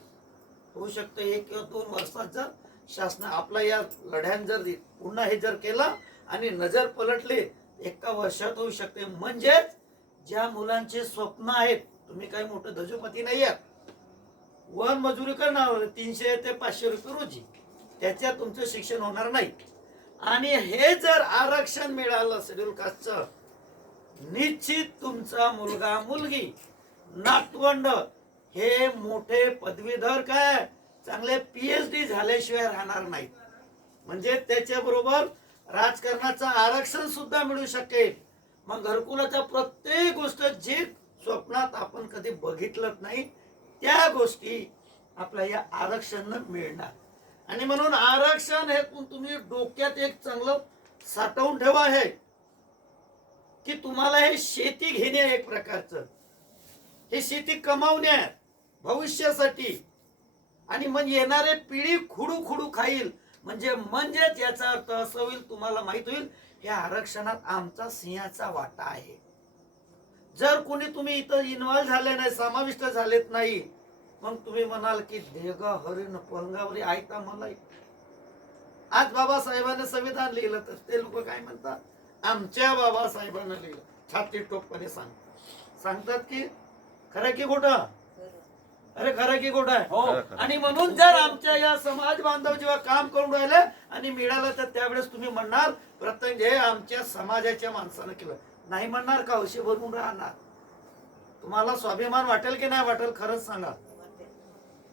होऊ शकतं 1 किंवा 2 वर्षात जर शासन आपला या लढ्यान जर पुन्हा हे जर केलं आणि नजर पलटली, 1 वर्षात होऊ शकते. म्हणजेच ज्या मुलांचे स्वप्न आहेत, तुम्ही काही मोठं धजोपती नाही आहात, वन मजुरी करणार 300 ते 500 रुपये रोजी, त्याच्यात तुमचं शिक्षण होणार नाही. आणि हे जर आरक्षण मिळालं शेड्यूल कास्टचं, निश्चित तुमचा मुलगा मुलगी नातवंड हे मोठे पदवीधर काय चांगले PhD झाल्याशिवाय राहणार नाहीत. म्हणजे त्याच्याबरोबर राजकारणाचं आरक्षण सुद्धा मिळू शकेल. मग घरकुलाच्या प्रत्येक गोष्ट जे स्वप्नात आपण कधी बघितलंच नाही त्या गोष्टी आपल्या या आरक्षण मिळणार. आणि म्हणून आरक्षण हे तुम्ही डोक्यात एक चांगलं साठवून ठेवा आहे की तुम्हाला हे शेती घेणे एक प्रकारचं, हे शेती कमावणे भविष्यासाठी. आणि मग येणारे पिढी खुडू खुडू खाईल. म्हणजेच याचा अर्थ असं होईल, तुम्हाला माहित होईल या आरक्षणात आमचा सिंहाचा वाटा आहे. जर कोणी तुम्ही इथं इन्व्हॉल्व झाले नाही, समाविष्ट झालेत नाही, मग तुम्ही म्हणाल की देगा हरिण पलंगावरी आयता मला. आज बाबासाहेबांनी संविधान लिहिलं तर ते लोक काय म्हणतात, आमच्या बाबासाहेबांना लिहिलं. छाती टोकपणे सांगतात की खरं की खोटं, अरे खरं की खोटं आहे. आणि म्हणून जर आमच्या या समाज बांधव जेव्हा काम करून राहिले आणि मिळालं तर त्यावेळेस तुम्ही म्हणणार प्रत्येक हे आमच्या समाजाच्या माणसानं केलं. नाही म्हणणार का, उशी भरून राहणार. तुम्हाला स्वाभिमान वाटेल की नाही वाटेल, खरंच सांगा.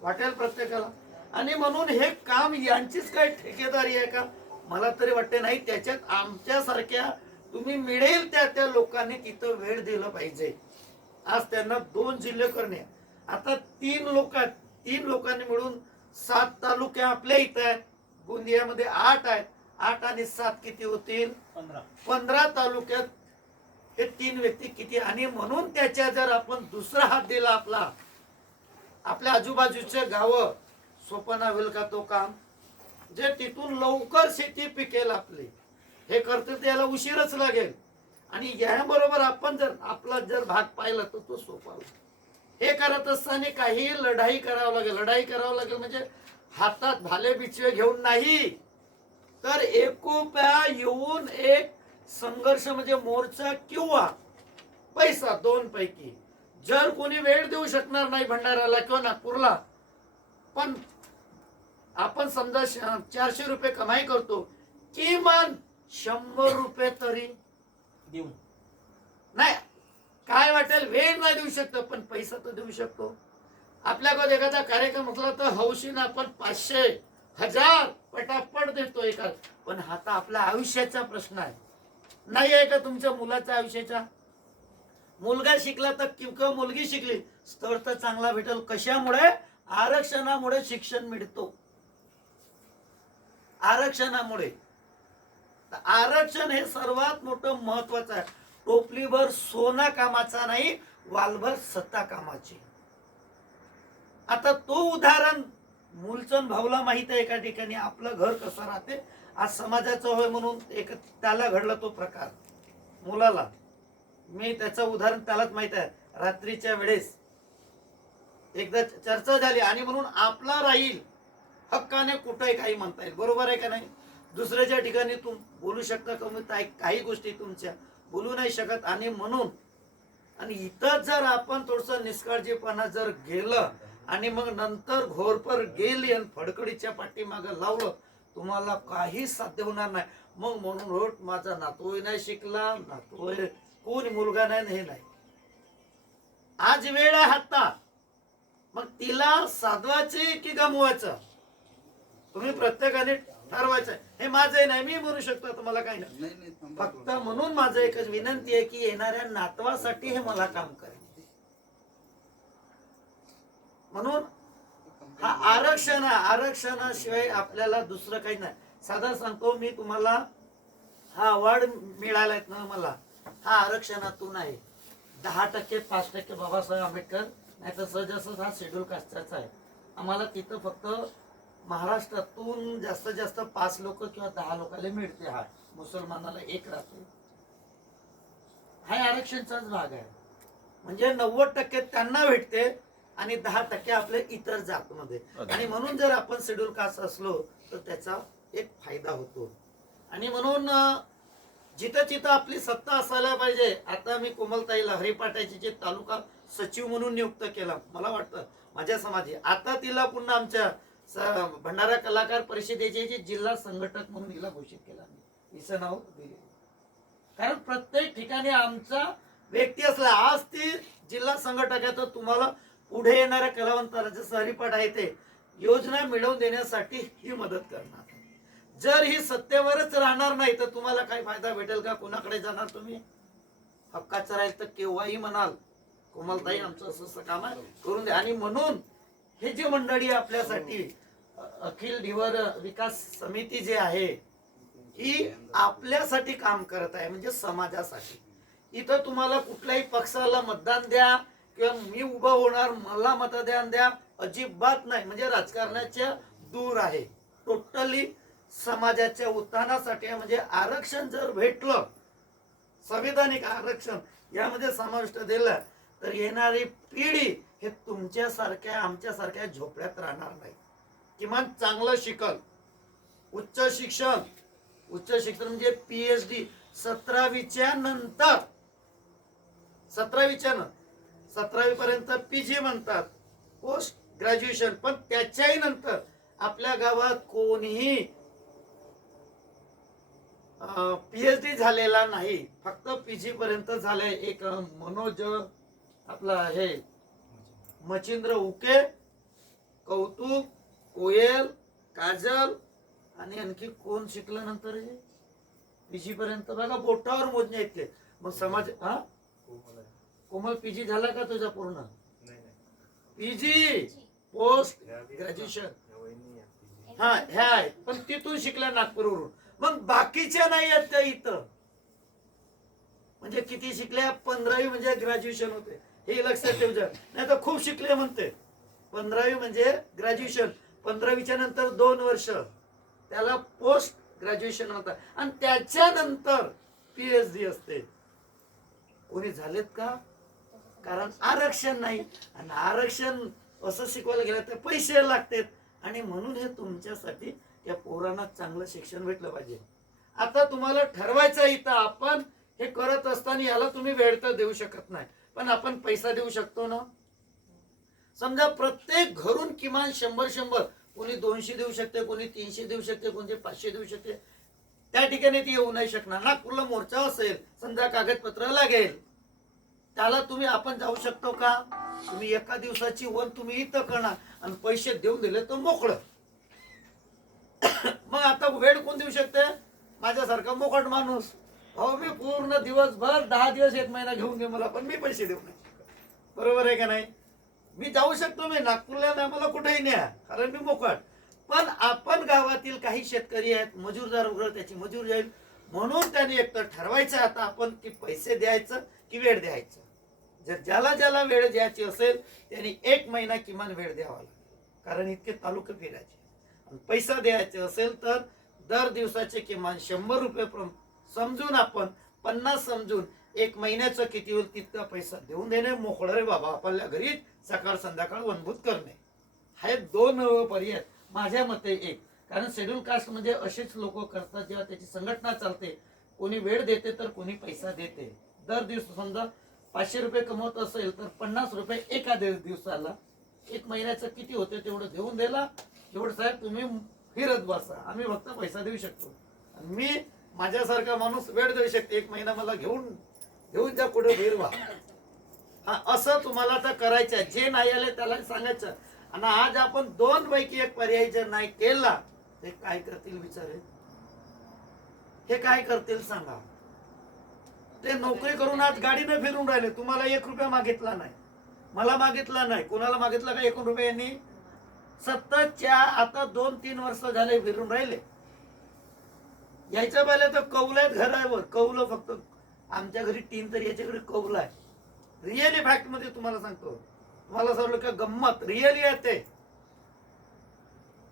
वाटेल प्रत्येकाला. आणि म्हणून हे काम यांचीच काही ठेकेदारी आहे का, मला तरी वाटते नाही. त्याच्यात आमच्यासारख्या तुम्ही मिळेल त्या लोकांनी तिथं वेळ दिलं पाहिजे. आज त्यांना 2 जिल्हे करणे, आता 3 लोकांनी मिळून 7 तालुके आपल्या इथं आहेत. गोंदियामध्ये 8 आहेत. 8 आणि 7 किती होतील, 15 तालुक्यात हे 3 व्यक्ती किती. आणि म्हणून त्याच्या जर आपण दुसरा हात दिला आपला, आपल्या आजूबाजूचे गावं, सोपं होईल का तो काम. जे तिथून लवकर शेती पिकेल आपली, हे करतील त्याला उशीरच लागेल. आणि याबरोबर आपण जर आपला भाग पाहिला तर तो सोपा होईल. हे करत असताना काही लढाई करावं लागेल म्हणजे हातात भाले बिचवे घेऊन नाही, तर एकोप्या येऊन एक संघर्ष म्हणजे मोर्चा किंवा पैसा, 2 पैकी. जर कोणी वेळ देऊ शकणार नाही भंडाऱ्याला किंवा नागपूरला, पण आपण समजा 400 रुपये कमाई करतो, किमान 100 रुपये तरी देऊ. नाही काय वाटेल, वेळ नाही देऊ शकतो पण पैसा तर देऊ शकतो. आपल्याकडे एखादा कार्यक्रम असला तर हौशीनं आपण 500, 1000 पटापट देतो एका. पण हा तर आपल्या आयुष्याचा प्रश्न आहे. नाही आहे का तुमच्या मुलाच्या आयुष्याचा. मुलगा शिकला तर किंवा मुलगी शिकली, स्थळ तर चांगला भेटेल. कशामुळे, आरक्षणामुळे शिक्षण मिळतो. आरक्षणामुळे. आरक्षण हे सर्वात मोठं महत्वाचं आहे. टोपलीभर सोना कामाचा नाही, वालभर सत्ता कामाची. आता तो उदाहरण मूलचंद भाऊला माहित आहे. एका ठिकाणी आपलं घर कसं राहते, आज समाजाचं होय म्हणून एक त्याला घडला तो प्रकार मुलाला. मी त्याचं उदाहरण त्यालाच माहित आहे. रात्रीच्या वेळेस एकदा चर्चा झाली आणि म्हणून आपला राहील हक्काने कुठे काही म्हणता येईल, बरोबर आहे का नाही. दुसऱ्याच्या ठिकाणी तुम्ही बोलू शकता का, काही गोष्टी तुमच्या बोलू नाही शकत. आणि म्हणून आणि इथं जर आपण थोडस निष्काळजीपणा जर गेलं आणि मग नंतर घोरपर गेली आणि फडकडीच्या पाठीमागं लावलं, तुम्हाला काही साध्य होणार नाही. मग म्हणून रोट माझा नातूही नाही शिकला, नातू कोण मुलगा नाही, हे नाही. आज वेळ आहे हातात, मग तिला साधवायचे की गमवायचं तुम्ही प्रत्येकाने ठरवायचं. हे माझं नाही, मी म्हणू शकतो तुम्हाला काही नाही. फक्त म्हणून माझं एकच विनंती आहे की येणाऱ्या नातवासाठी हे मला काम करेल. म्हणून हा आरक्षणाशिवाय आपल्याला दुसरं काही नाही. साधा सांगतो मी तुम्हाला, हा अवॉर्ड मिळालाय ना मला, हा आरक्षणातून आहे. 10%, 5% बाबासाहेब आंबेडकर, नाही तर सहजासहज हा शेड्यूल कास्टचा आहे. आम्हाला तिथं फक्त महाराष्ट्रातून जास्तीत जास्त 5 लोक किंवा 10 लोकांना मिळते. हा मुसलमानाला 1 राहते. हा आरक्षणचाच भाग आहे. म्हणजे 90% त्यांना भेटते आणि 10% आपल्या इतर जातमध्ये. आणि म्हणून जर आपण शेड्यूल कास्ट असलो तर त्याचा एक फायदा होतो. आणि म्हणून जिथं आपली सत्ता असायला पाहिजे. आता मी कोमलताईला हरिपाटाची जे तालुका सचिव म्हणून नियुक्त केला, मला वाटतं माझ्या समाजी. आता तिला पुन्हा आमच्या भंडारा कलाकार परिषदेचे जे जिल्हा संघटक म्हणून हिला घोषित केला हिचं नाव दिले. कारण प्रत्येक ठिकाणी आमचा व्यक्ती असला, आज ती जिल्हा संघटक आहे, तर तुम्हाला पुढे येणाऱ्या कलावंताला जसं हरिपाठ आहे ते योजना मिळवून देण्यासाठी ही मदत करणार. जर ही सत्तेवरच राहणार नाही तर तुम्हाला काही फायदा भेटेल का? कोणाकडे जाणार तुम्ही? हक्काचं राहील तर केव्हाही म्हणाल कोमलताई आमचं असं काम आहे करून द्या. आणि म्हणून हे जे मंडळी आपल्यासाठी अखिल धीवर विकास समिती जे आहे ही आपल्यासाठी काम करत आहे, म्हणजे समाजासाठी. इथं तुम्हाला कुठल्याही पक्षाला मतदान द्या किंवा मी उभा होणार मला मतदान द्या अजिबात नाही. म्हणजे राजकारणाच्या दूर आहे, टोटली समाजाच्या उत्थानासाठी आहे. म्हणजे आरक्षण जर भेटलं, संविधानिक आरक्षण यामध्ये समाविष्ट दिलं तर येणारी पिढी हे तुमच्यासारख्या आमच्यासारख्या झोपड्यात राहणार नाही. किमान चांगलं शिकल, उच्च शिक्षण म्हणजे PhD 17वीच्या नंतर, 17वी पर्यंत PG म्हणतात, पोस्ट ग्रॅज्युएशन. पण त्याच्याही नंतर आपल्या गावात कोणीही PhD झालेला नाही, फक्त PG पर्यंत झालंय. एक मनोज आपला हे मचिंद्र उके, कौतुक, कोयल, काजल आणि आणखी कोण शिकलं नंतर हे PG पर्यंत? बघा बोटावर मोजणे इतके. मग समाज कोमल PG झाला का तुझा पूर्ण? PG पोस्ट ग्रॅज्युएशन हा ह्या आहेत, पण तिथून शिकल्या नागपूरवरून. मग बाकीच्या नाही आहेत त्या इथं. म्हणजे किती शिकल्या? 15वी म्हणजे ग्रॅज्युएशन होते, हे लक्षात ठेवजा. नाही तर खूप शिकले म्हणते. 15वी म्हणजे ग्रॅज्युएशन, 15वीच्या नंतर 2 वर्ष त्याला पोस्ट ग्रॅज्युएशन म्हणतात आणि त्याच्यानंतर PhD असते. कोणी झालेत का? कारण आरक्षण नाही. आणि आरक्षण असं शिकवायला गेलं तर पैसे लागतात. आणि म्हणून हे तुमच्यासाठी त्या पोरांना चांगलं शिक्षण भेटलं पाहिजे. आता तुम्हाला ठरवायचं इथं आपण हे करत असताना याला तुम्ही वेळ तर देऊ शकत नाही, पण आपण पैसा देऊ शकतो ना. समजा प्रत्येक घरून किमान 100 कोणी 200 देऊ शकते, कोणी 300 देऊ शकते, कोणी 500 देऊ शकते. त्या ठिकाणी ती येऊ नाही शकणार. नागपूरला मोर्चा असेल, समजा कागदपत्र लागेल, त्याला तुम्ही आपण जाऊ शकतो का? तुम्ही एका दिवसाची वन तुम्ही इथं करणार आणि पैसे देऊन दिले तर मोकळं. मग आता वेळ कोण देऊ शकते? माझ्यासारखा मोकट माणूस. हो मी पूर्ण दिवसभर 10 दिवस 1 महिना घेऊन घे मला, पण मी पैसे देऊ नाही. बरोबर आहे का नाही? मी जाऊ शकतो, मी नागपूरला नाही, मला कुठेही न्या, कारण मी मोकट. पण आपण गावातील काही शेतकरी आहेत, मजूरदार वगैरे, त्याची मजूर जाईल. म्हणून त्याने एकतर ठरवायचं आता आपण की पैसे द्यायचं की वेळ द्यायचं. जर ज्याला ज्याला वेळ द्यायची असेल त्यांनी 1 महिना किमान वेळ द्यावा लागेल, कारण इतके तालुके फिरायचे. आणि पैसा द्यायचे असेल तर दर दिवसाचे किमान 100 रुपये समजून, आपण 50 समजून 1 महिन्याचं किती होईल तितका पैसा देऊन देणे. मोकळं रे बाबा, आपल्या घरी सकाळ संध्याकाळ वनभूत करणे. हे 2 पर्याय माझ्या मते. एक, कारण शेड्यूल कास्ट म्हणजे असेच लोक करतात जेव्हा त्याची संघटना चालते, कोणी वेळ देते तर कोणी पैसा देते. दर दिवस समजा 500 रुपये कमवत असेल तर 50 रुपये एका दिवसाला, 1 महिन्याचं किती होते तेवढं देऊन दिला. एवढं साहेब तुम्ही फिरत बसा, आम्ही फक्त पैसा देऊ शकतो. आणि मी माझ्यासारखा माणूस वेळ देऊ शकते, 1 महिना मला घेऊन जा कुठे फिरवा. हा असं तुम्हाला आता करायचं आहे. जे नाही आले त्याला सांगायचं. आणि आज आपण 2 पैकी 1 पर्याय जर नाही केला ते काय करतील विचारे? हे काय करतील सांगा? ते नोकरी करून आज गाडीने फिरून राहिले. तुम्हाला 1 रुपया मागितला नाही, मला मागितला नाही, कोणाला मागितला का 1 रुपया? यांनी सततच्या आता 2-3 वर्ष झाले फिरून राहिले. यायच्या पहिले तर कौल आहेत घरावर, कौल फक्त. आमच्या घरी 3 तर याच्याकडे कौल आहे. रिअली फॅक्ट मध्ये तुम्हाला सांगतो, तुम्हाला सांगलं का गंमत रिअली आहे ते.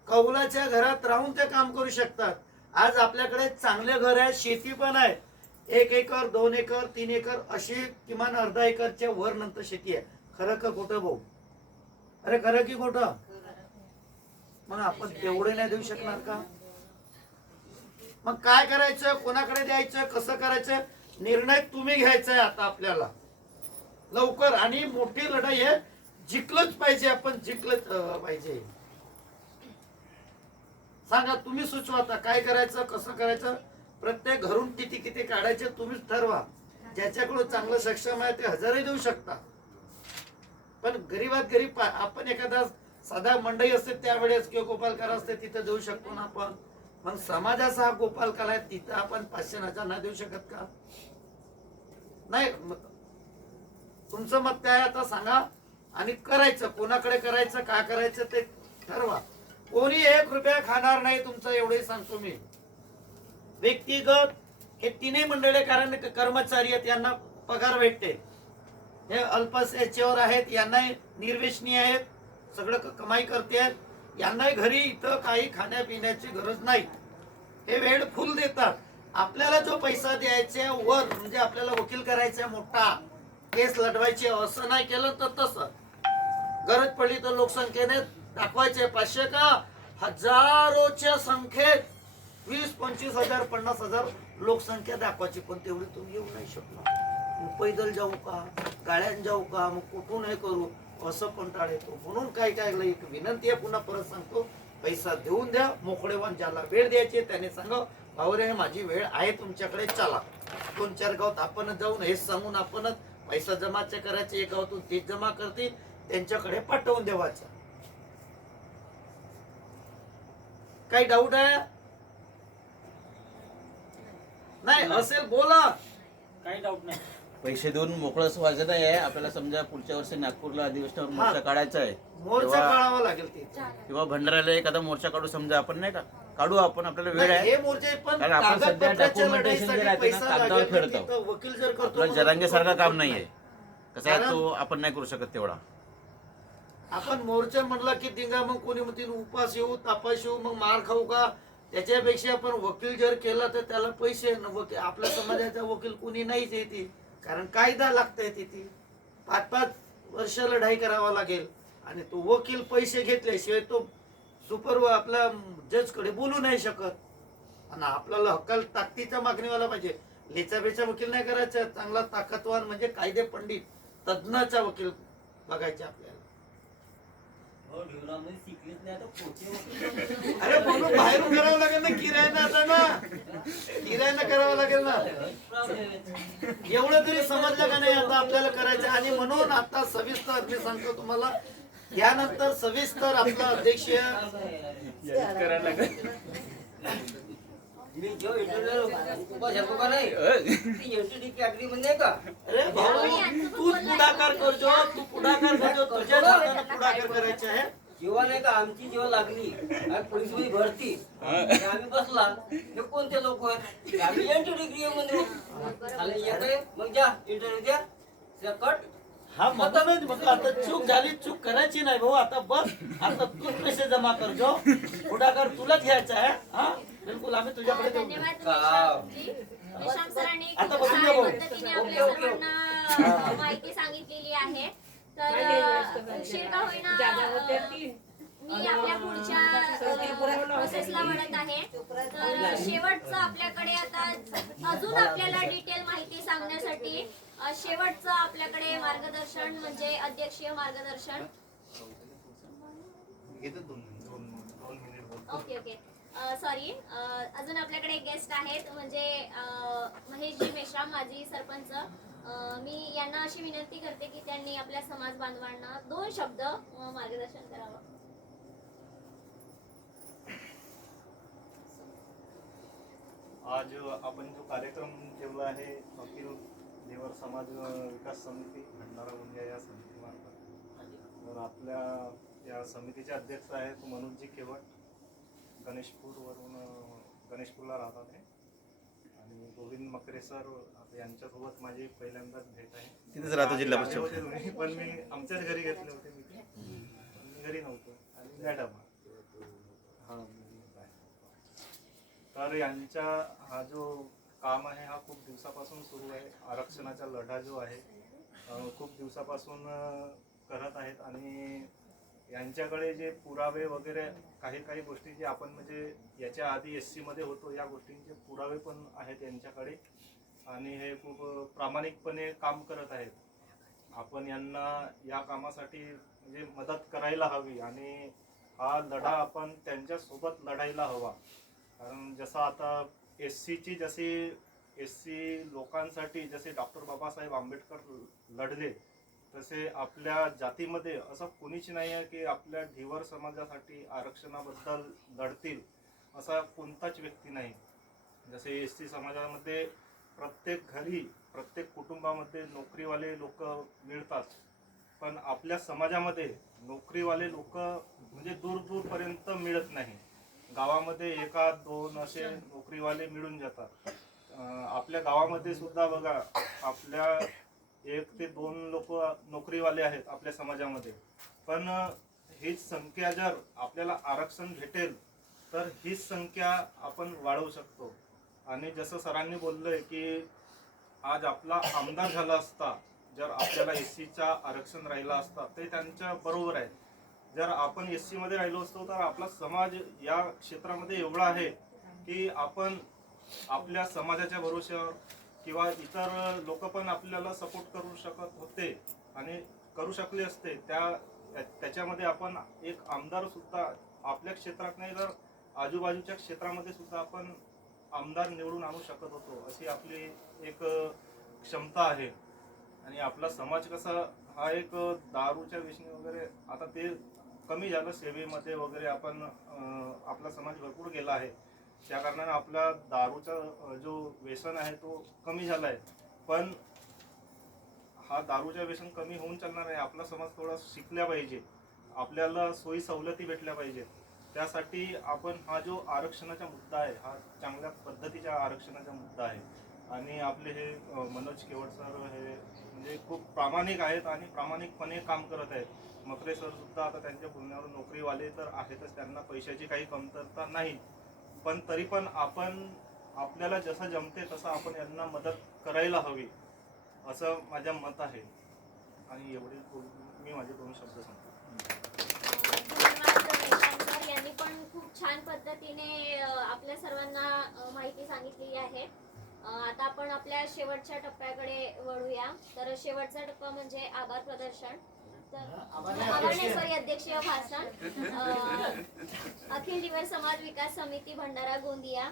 कौलाच्या घरात राहून ते काम करू शकतात. आज आपल्याकडे चांगले घर आहे, शेती पण आहे. 1 एकर 2 एकर 3 एकर अशी किमान अर्धा एकरच्या वर नंतर शेती आहे. खरं का खोटं भाऊ? अरे खरं की खोटं? मग आपण तेवढे नाही देऊ शकणार का? मग काय करायचं, कोणाकडे द्यायचं, कसं करायचं, निर्णय तुम्ही घ्यायचा आहे आता आपल्याला लवकर. आणि मोठी लढाई आहे, जिंकलंच पाहिजे, आपण जिंकलंच पाहिजे. सांगा, तुम्ही सुचवा आता काय करायचं, कसं करायचं. प्रत्येक घरून किती किती काढायचे तुम्हीच ठरवा. ज्याच्याकडून चांगलं सक्षम आहे ते हजारही देऊ शकता. पण गरीबात गरीब आपण एखादा साधा मंडई असते त्यावेळेस किंवा गोपालकार असते तिथं देऊ शकतो ना आपण. मग समाजाचा हा गोपालकार आहे तिथं आपण 500 1000 नाही देऊ शकत का? नाही. तुमचं मत काय आता सांगा आणि करायचं. कोणाकडे करायचं, काय करायचं ते ठरवा. कोणी 1 रुपया खाणार नाही तुमचं, एवढे सांगतो मी. व्यक्तिगत हे तीनही मंडळे कारण कर्मचारी आहेत, यांना पगार भेटते. हे अल्पस याच्यावर आहेत, यांना निर्वेशनी आहेत, सगळं कमाई करते आहेत. यांनाही घरी इथं काही खाण्यापिण्याची गरज नाही. हे वेळ फुल देतात. आपल्याला जो पैसा द्यायचा वर म्हणजे आपल्याला वकील करायचा मोठा, केस लढवायची, असं नाही केलं तर तसं. गरज पडली तर लोकसंख्येने दाखवायचे 500 का हजारोच्या संख्येत 20-25 हजार 50 हजार लोकसंख्या दाखवायची. पण तेवढी तुम्ही येऊ नाही शकला. मग पैदल जाऊ का, गाड्यान जाऊ का, मग कुठून हे करू, असं पण टाळतो. म्हणून काय एक विनंती आहे, पुन्हा परत सांगतो, पैसा देऊन द्या मोकळेवान. ज्याला वेळ द्यायची त्याने सांगा, भाऊ रे माझी वेळ आहे तुमच्याकडे, चला. 2-4 गावात आपण जाऊन हेच सांगून आपणच पैसा जमाचे करायचे. एक गावातून ते जमा करतील, त्यांच्याकडे पाठवून देवायचं. काही डाऊट आहे? नाही असेल बोला. काही डाऊट नाही. पैसे देऊन मोकळं असं व्हायचं नाही आहे. आपल्याला समजा पुढच्या वर्षी नागपूरला अधिवेशनावर मोर्चा काढायचा आहे, मोर्चा काढावा लागेल ते. किंवा भंडाऱ्याला एखादा मोर्चा काढू, समजा आपण नाही का काढू, आपण आपल्याला वेळ आहे. हे मोर्चे पण कारण आपण सध्या कागदपत्राच्या डॉक्युमेंटेशन जे लढाईसाठी राहते ना, पैसा कागदावर लागेल. खेळतो. तिथं वकील जर करतो आपलं जरांगेसारखं काम नाहीये. कसं आहे, तो आपण नाही करू शकत तेवढा. आपण मोर्चा म्हणला की दिंगा, मग कोणी म्हणतील उपास येऊ, तापास येऊ, मग मार खाऊ का. त्याच्यापेक्षा आपण वकील जर केला तर त्याला पैसे आपल्या समाजाचा वकील कोणी नाहीच येते. कारण कायदा लागतंय तिथे 5-5 वर्ष लढाई करावा लागेल. आणि तो वकील पैसे घेतल्याशिवाय तो सुपर आपल्या जज कडे बोलू नाही शकत. आणि आपल्याला हक्काल ताकदीचा मागणीवाला पाहिजे. लेचाबेचा वकील नाही करायचा, चांगला ताकदवान म्हणजे कायदे पंडित तज्ञाचा वकील बघायचे आपल्याला. अरे म्हणून बाहेरून करावं लागेल ना, किरायानं. आता ना किरायानं करावं लागेल ना. एवढं तरी समजलं का नाही आता आपल्याला करायचं. आणि म्हणून आता सविस्तर मी सांगतो तुम्हाला, यानंतर सविस्तर आपला अध्यक्ष अरे भाऊ तूच पुढाकार करजो, तू पुढाकार करजो, तुझ्या हाताने पुढाकार करायचे आहे. जेव्हा नाही का आमची जेव्हा लागली पोलीस मध्ये भरती आम्ही बसला, हे कोणते लोक आहेत, आम्ही इंटरव्ह्यू मध्ये येते, मग द्या इंटरव्ह्यू द्या कट. हा म्हणूनच म्हटलं आता चूक झाली, चूक करायची नाही भाऊ. आता बस, आता तू पैसे जमा करजो, पुढाकार तुलाच घ्यायचा आहे. हा बिलकुल, आम्ही तुझ्याकडे देऊ. धन्यवाद निशांत सरांनी आता खूप बसून छान जा भाऊ. पद्धतीने आपल्या सर्वांना माहिती सांगितलेली आहे. तर उशीर का होईना मी आपल्या पुढच्या प्रोसेसला वळत आहे. तर शेवटचं आपल्याकडे आता अजून आपल्याला डिटेल माहिती सांगण्यासाठी शेवटचं आपल्याकडे मार्गदर्शन म्हणजे अध्यक्षीय मार्गदर्शन. ओके सॉरी, अजून आपल्याकडे गेस्ट आहेत म्हणजे महेशजी मेश्राम माजी सरपंच. मी यांना अशी विनंती करते की त्यांनी आपल्या समाज बांधवांना 2 शब्द मार्गदर्शन करावं. आज आपण जो कार्यक्रम ठेवला आहे अखिल देवर समाज विकास समिती भंडारा गोंदिया या समितीमार्फत, तर आपल्या या समितीचे अध्यक्ष आहेत मनोजजी केवट, गणेशपूरला राहतात हे, आणि गोविंद मकरे सर यांच्यासोबत माझी पहिल्यांदाच भेट आहे. तिथेच राहतो जिल्हा परिषद. पण मी आमच्याच घरी घेतले होते, मी घरी नव्हतो. आणि मॅडम हा, तर यांचा हा जो काम आहे हा खूप दिवसापासून सुरू आहे. आरक्षणाचा लढा जो आहे खूप दिवसापासून करत आहेत. आणि यांच्याकडे जे पुरावे वगैरे काही गोष्टी जे आपण म्हणजे याच्या आधी SC मध्ये होतो या गोष्टींचे पुरावे पण आहेत यांच्याकडे. आणि हे खूप प्रामाणिकपणे काम करत आहेत. आपण यांना या कामासाठी म्हणजे मदत करायला हवी. आणि हा लढा आपण त्यांच्यासोबत लढायला हवा. कारण जसं आता SCची जशी SC लोकांसाठी जसे डॉक्टर बाबासाहेब आंबेडकर लढले, तसे आपल्या जातीमध्ये असं कोणीच नाही आहे की आपल्या ढिवर समाजासाठी आरक्षणाबद्दल लढतील असा कोणताच व्यक्ती नाही. जसे SC समाजामध्ये प्रत्येक घरी प्रत्येक कुटुंबामध्ये नोकरीवाले लोक मिळतात, पण आपल्या समाजामध्ये नोकरीवाले लोक म्हणजे दूर दूरपर्यंत मिळत नाही. गावामध्ये एखाद दोन असे नोकरीवाले मिळून जातात. आपल्या गावामध्ये सुद्धा बघा, आपल्या 1 ते 2 लोक नोकरीवाले आहेत आपल्या समाजामध्ये. पण हीच संख्या जर आपल्याला आरक्षण भेटेल तर हीच संख्या आपण वाढवू शकतो. आणि जसं सरांनी बोललंय की आज आपला आमदार झाला असता जर आपल्याला SCचा आरक्षण राहिला असता, ते त्यांच्या बरोबर आहे. जर आपण SC मध्ये राहिलो असतो तर आपला समाज या क्षेत्रामध्ये एवढा आहे की आपण आपल्या समाजाच्या भरोश्यावर किंवा इतर लोक पण आपल्याला सपोर्ट करू शकत होते आणि करू शकले असते. त्याच्यामध्ये आपण एक आमदार सुद्धा आपल्या क्षेत्रात नाही तर आजूबाजूच्या क्षेत्रामध्ये सुद्धा आपण आमदार निवडून आणू शकत होतो, अशी आपली एक क्षमता आहे. आणि आपला समाज कसा हा एक दारूच्या व्यसनी वगैरे आता ते कमी झालं, सेवेमध्ये वगैरे आपण आपला समाज भरपूर गेला आहे. त्या कारणाने आपला दारूचा जो व्यसन आहे तो कमी झाला आहे. पण हा दारूचा व्यसन कमी होऊन चालणार आहे. आपला समाज थोडा शिकला पाहिजे, आपल्याला सोयी सवलती भेटल्या पाहिजेत. त्यासाठी आपण हा जो आरक्षणाचा मुद्दा आहे हा चांगल्या पद्धतीच्या आरक्षणाचा मुद्दा आहे. आणि आपले हे मनोज केवट सर हे म्हणजे खूप प्रामाणिक आहेत आणि प्रामाणिकपणे काम करत आहेत. मकरे सर सुद्धा आता त्यांच्या बोलण्यावर नोकरीवाले तर आहेतच, त्यांना पैशाची काही कमतरता नाही. पण तरी पण आपण आपल्याला जसं जमते तसं आपण यांना मदत करायला हवी असं माझं मत आहे. आणि एवढे मी माझे 2 शब्द सांगतो. धन्यवाद निशांत सर, यांनी पण खूप छान पद्धतीने आपल्या सर्वांना माहिती सांगितलेली आहे. आता आपण आपल्या शेवटच्या टप्प्याकडे वळूया. तर शेवटचा टप्पा म्हणजे आभार प्रदर्शन. अध्यक्षीय भाषण. अखिल दिवर समाज विकास समिती भंडारा गोंदिया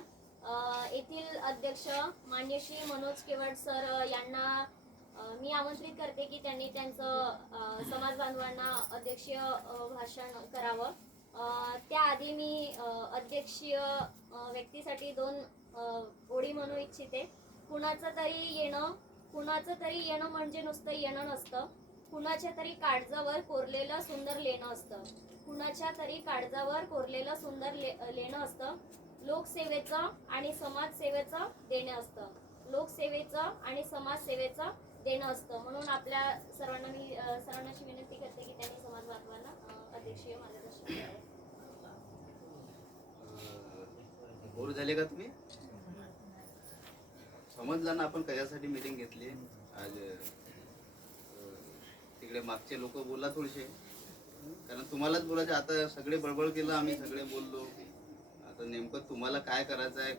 येथील अध्यक्ष मान्य श्री मनोज केवट सर यांना मी आमंत्रित करते की त्यांनी त्यांचं समाज बांधवांना अध्यक्षीय भाषण करावं. त्याआधी मी अध्यक्षीय व्यक्तीसाठी 2 ओळी म्हणू इच्छिते. कुणाचं तरी येणं म्हणजे नुसतं येणं नसतं, कुणाच्या तरी काळजावर कोरलेलं सुंदर लेणं असतं. कुणाच्या तरी काळजावर कोरलेलं सुंदर लेणं असतं. लोकसेवेचं आणि समाजसेवेचं देणं असतं. लोकसेवेचं आणि समाजसेवेचं देणं असतं. म्हणून आपल्या सर्वांना मी सर्वांनाशी विनंती करते की त्यांनी समाज बांधवांना अध्यक्षीय मार्गदर्शन करावे. बोर झाले का तुम्ही? समजलं ना आपण कशासाठी मीटिंग घेतली आज? तिकडे मागचे लोक बोला थोडेसे, कारण तुम्हालाच बोलायचे. आता सगळे बळबळ केलं, आम्ही सगळे बोललो. आता नेमकं तुम्हाला काय करायचं आहे,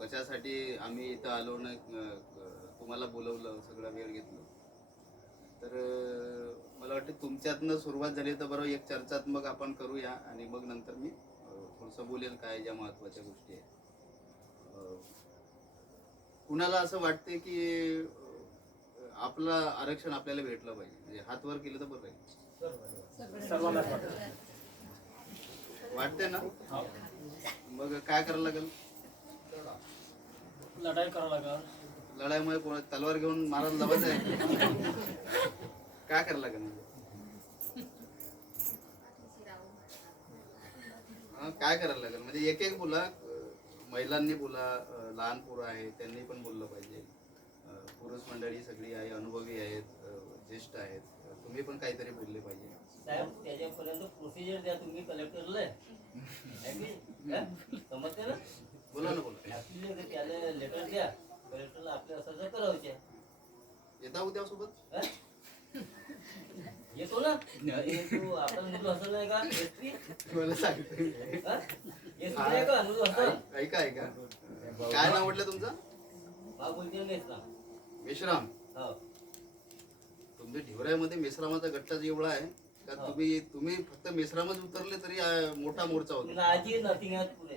कशासाठी आम्ही इथं आलो ना, तुम्हाला बोलवलं, सगळा वेळ घेतला. तर मला वाटतं तुमच्यातनं सुरुवात झाली तर बरोबर एक चर्चात्मक आपण करूया आणि मग नंतर मी थोडंसं बोलेल काय ज्या महत्त्वाच्या गोष्टी आहेत. कुणाला असं वाटते की आपलं आरक्षण आपल्याला भेटलं पाहिजे, म्हणजे हात वर केलं तर बरं राहील. वाटते ना? मग काय करायला लागेल? लढाई करावं लागेल. लढाईमुळे कोण तलवार घेऊन मारायला जबायचं आहे? काय करायला लागेल? काय करायला लागेल म्हणजे एक एक बोला, महिलांनी बोला, लहान पोरं आहे त्यांनी पण बोललं पाहिजे, पुरुष मंडळी सगळी आहे, अनुभवी आहेत, ज्येष्ठ आहेत, तुम्ही पण काहीतरी बोलले पाहिजे. साहेब त्याच्यापर्यंत प्रोसिजर द्या तुम्ही कलेक्टरला, समजते ना? बोला ना, बोला. त्याला लेटर द्या कलेक्टरला, आपल्या असं करायचे. येता उद्या सोबत येतो ना तू, आपण मुलं हसल नाही का? मला सांगते ऐका ऐका, काय नाव म्हटलं तुमचं? मेश्राम. तुमच्या ढिवऱ्यामध्ये मेश्रामाचा गट्टा एवढा आहे का तुम्ही फक्त मेसरामच उतरले तरी मोठा मोर्चा होता. आजी नथिंग आहे पुढे.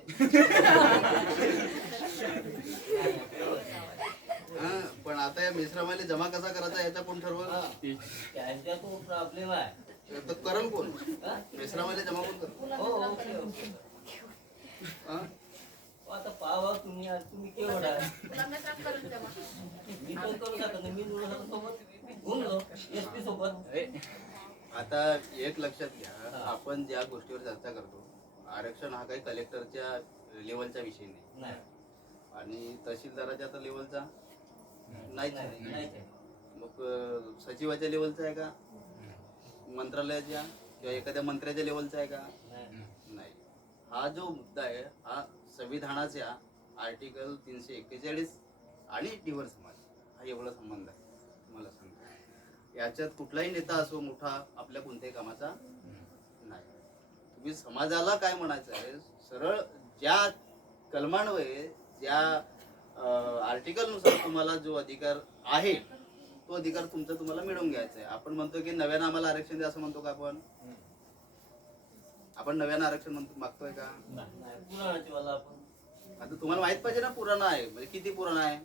हा, पण आता या मेसरामाला जमा कसा करायचा याचा कोण ठरवलं? त्यांचा तो प्रॉब्लेम आहे. तर करल कोण? मेसरामाला जमा कोण करल? हो ओके. हा? आता पाहा तुम्ही केवढ आहे. मी पण करू शकत नाही. मी सोबत घुमलो एसपी सोबत. आता एक लक्षात घ्या, आपण ज्या गोष्टीवर चर्चा करतो, आरक्षण हा काही कलेक्टरच्या लेवलचा विषय नाही नाही आणि तहसीलदाराच्या तर लेवलचा नाहीच आहे. नाही. मग सचिवाच्या लेवलचा आहे का? मंत्रालयाच्या किंवा एखाद्या मंत्र्याच्या लेवलचा आहे का? नाही. हा जो मुद्दा आहे हा संविधानाच्या आर्टिकल 341 आणि डिव्हर्स समाज हा एवढा संबंध आहे. तुम्हाला सांगतो याच्यात कुठलाही नेता असो मोठा आपल्या कोणत्याही कामाचा नाही. तुम्ही समाजाला काय म्हणायचं आहे, सरळ ज्या कलमान्वये ज्या आर्टिकलनुसार तुम्हाला जो अधिकार आहे तो अधिकार तुमचा तुम्हाला मिळवून घ्यायचा आहे. आपण म्हणतो की नव्यानं आम्हाला आरक्षण द्या असं म्हणतो का आपण नव्यानं आरक्षण मागतोय का? पुराणाची वाला आपण. आता तुम्हाला माहित पाहिजे ना पुराणा आहे म्हणजे किती पुराणा आहे.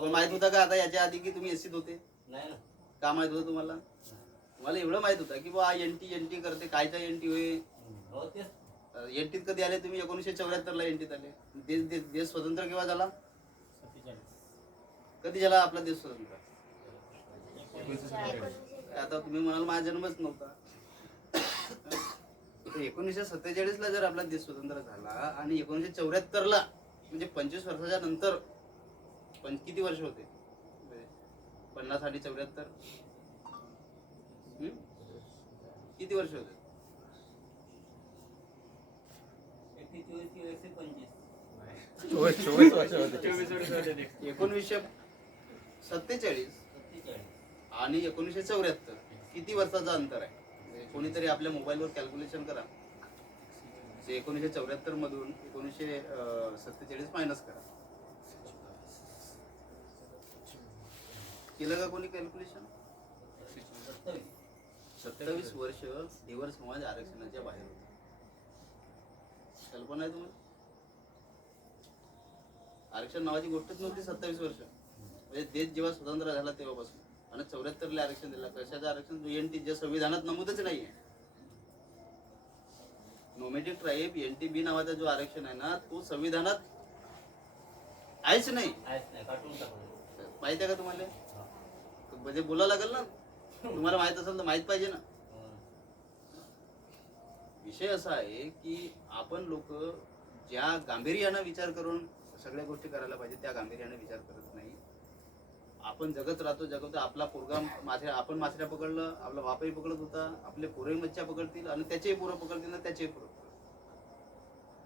पण माहित होता का आता याच्या आधी की तुम्ही एससीत होते? नाही ना. का माहित होतं तुम्हाला? तुम्हाला एवढं माहित होतं की बा एनटी करते. कायचा एनटी होय? हो तेच. एनटीत कधी आले तुम्ही? 1974 ला एनटीत आले. देश स्वतंत्र केव्हा झाला? कधी झाला आपला देश स्वतंत्र? आता तुम्ही म्हणाल माझा जन्मच नव्हता. 1947 ला जर आपला देश स्वतंत्र झाला आणि 1974 ला म्हणजे 25 वर्षाच्या नंतर किती वर्ष होते? 50 आणि 74 किती वर्ष होते? 24 वर्ष होते. 1947 आणि 1974 किती वर्षाचं अंतर आहे? कोणीतरी आपल्या मोबाईलवर कॅल्क्युलेशन करा. 1974 मधून 1947 मायनस करा. केलं का कोणी कॅल्क्युलेशन? 27 वर्ष धीवर समाज आरक्षणाच्या बाहेर होता. कल्पना आहे तुम्हाला? आरक्षण नावाची गोष्टच नव्हती 27 वर्ष. म्हणजे देश जेव्हा स्वतंत्र झाला तेव्हापासून. आणि 74 ला आरक्षण दिला. कशाचं आरक्षण? एनटी जे संविधानात नमूदच नाहीये. नोमॅटिक ट्राईब एनटीबी नावाचा जो आरक्षण आहे ना तो संविधानात आहेच नाही. माहिती आहे का तुम्हाला? म्हणजे बोला लागेल ना. तुम्हाला माहित असेल तर माहित पाहिजे ना. विषय असा आहे की आपण लोक ज्या गांभीर्यानं विचार करून सगळ्या गोष्टी करायला पाहिजे त्या गांभीर्यानं विचार करत नाही. आपण जगत राहतो. आपला पोरगा आपण मासऱ्या पकडलं, आपला बापही पकडत होता, आपले पोरही मच्छ्या पकडतील आणि त्याचेही पोरं पकडतील ना त्याचेही पोरं.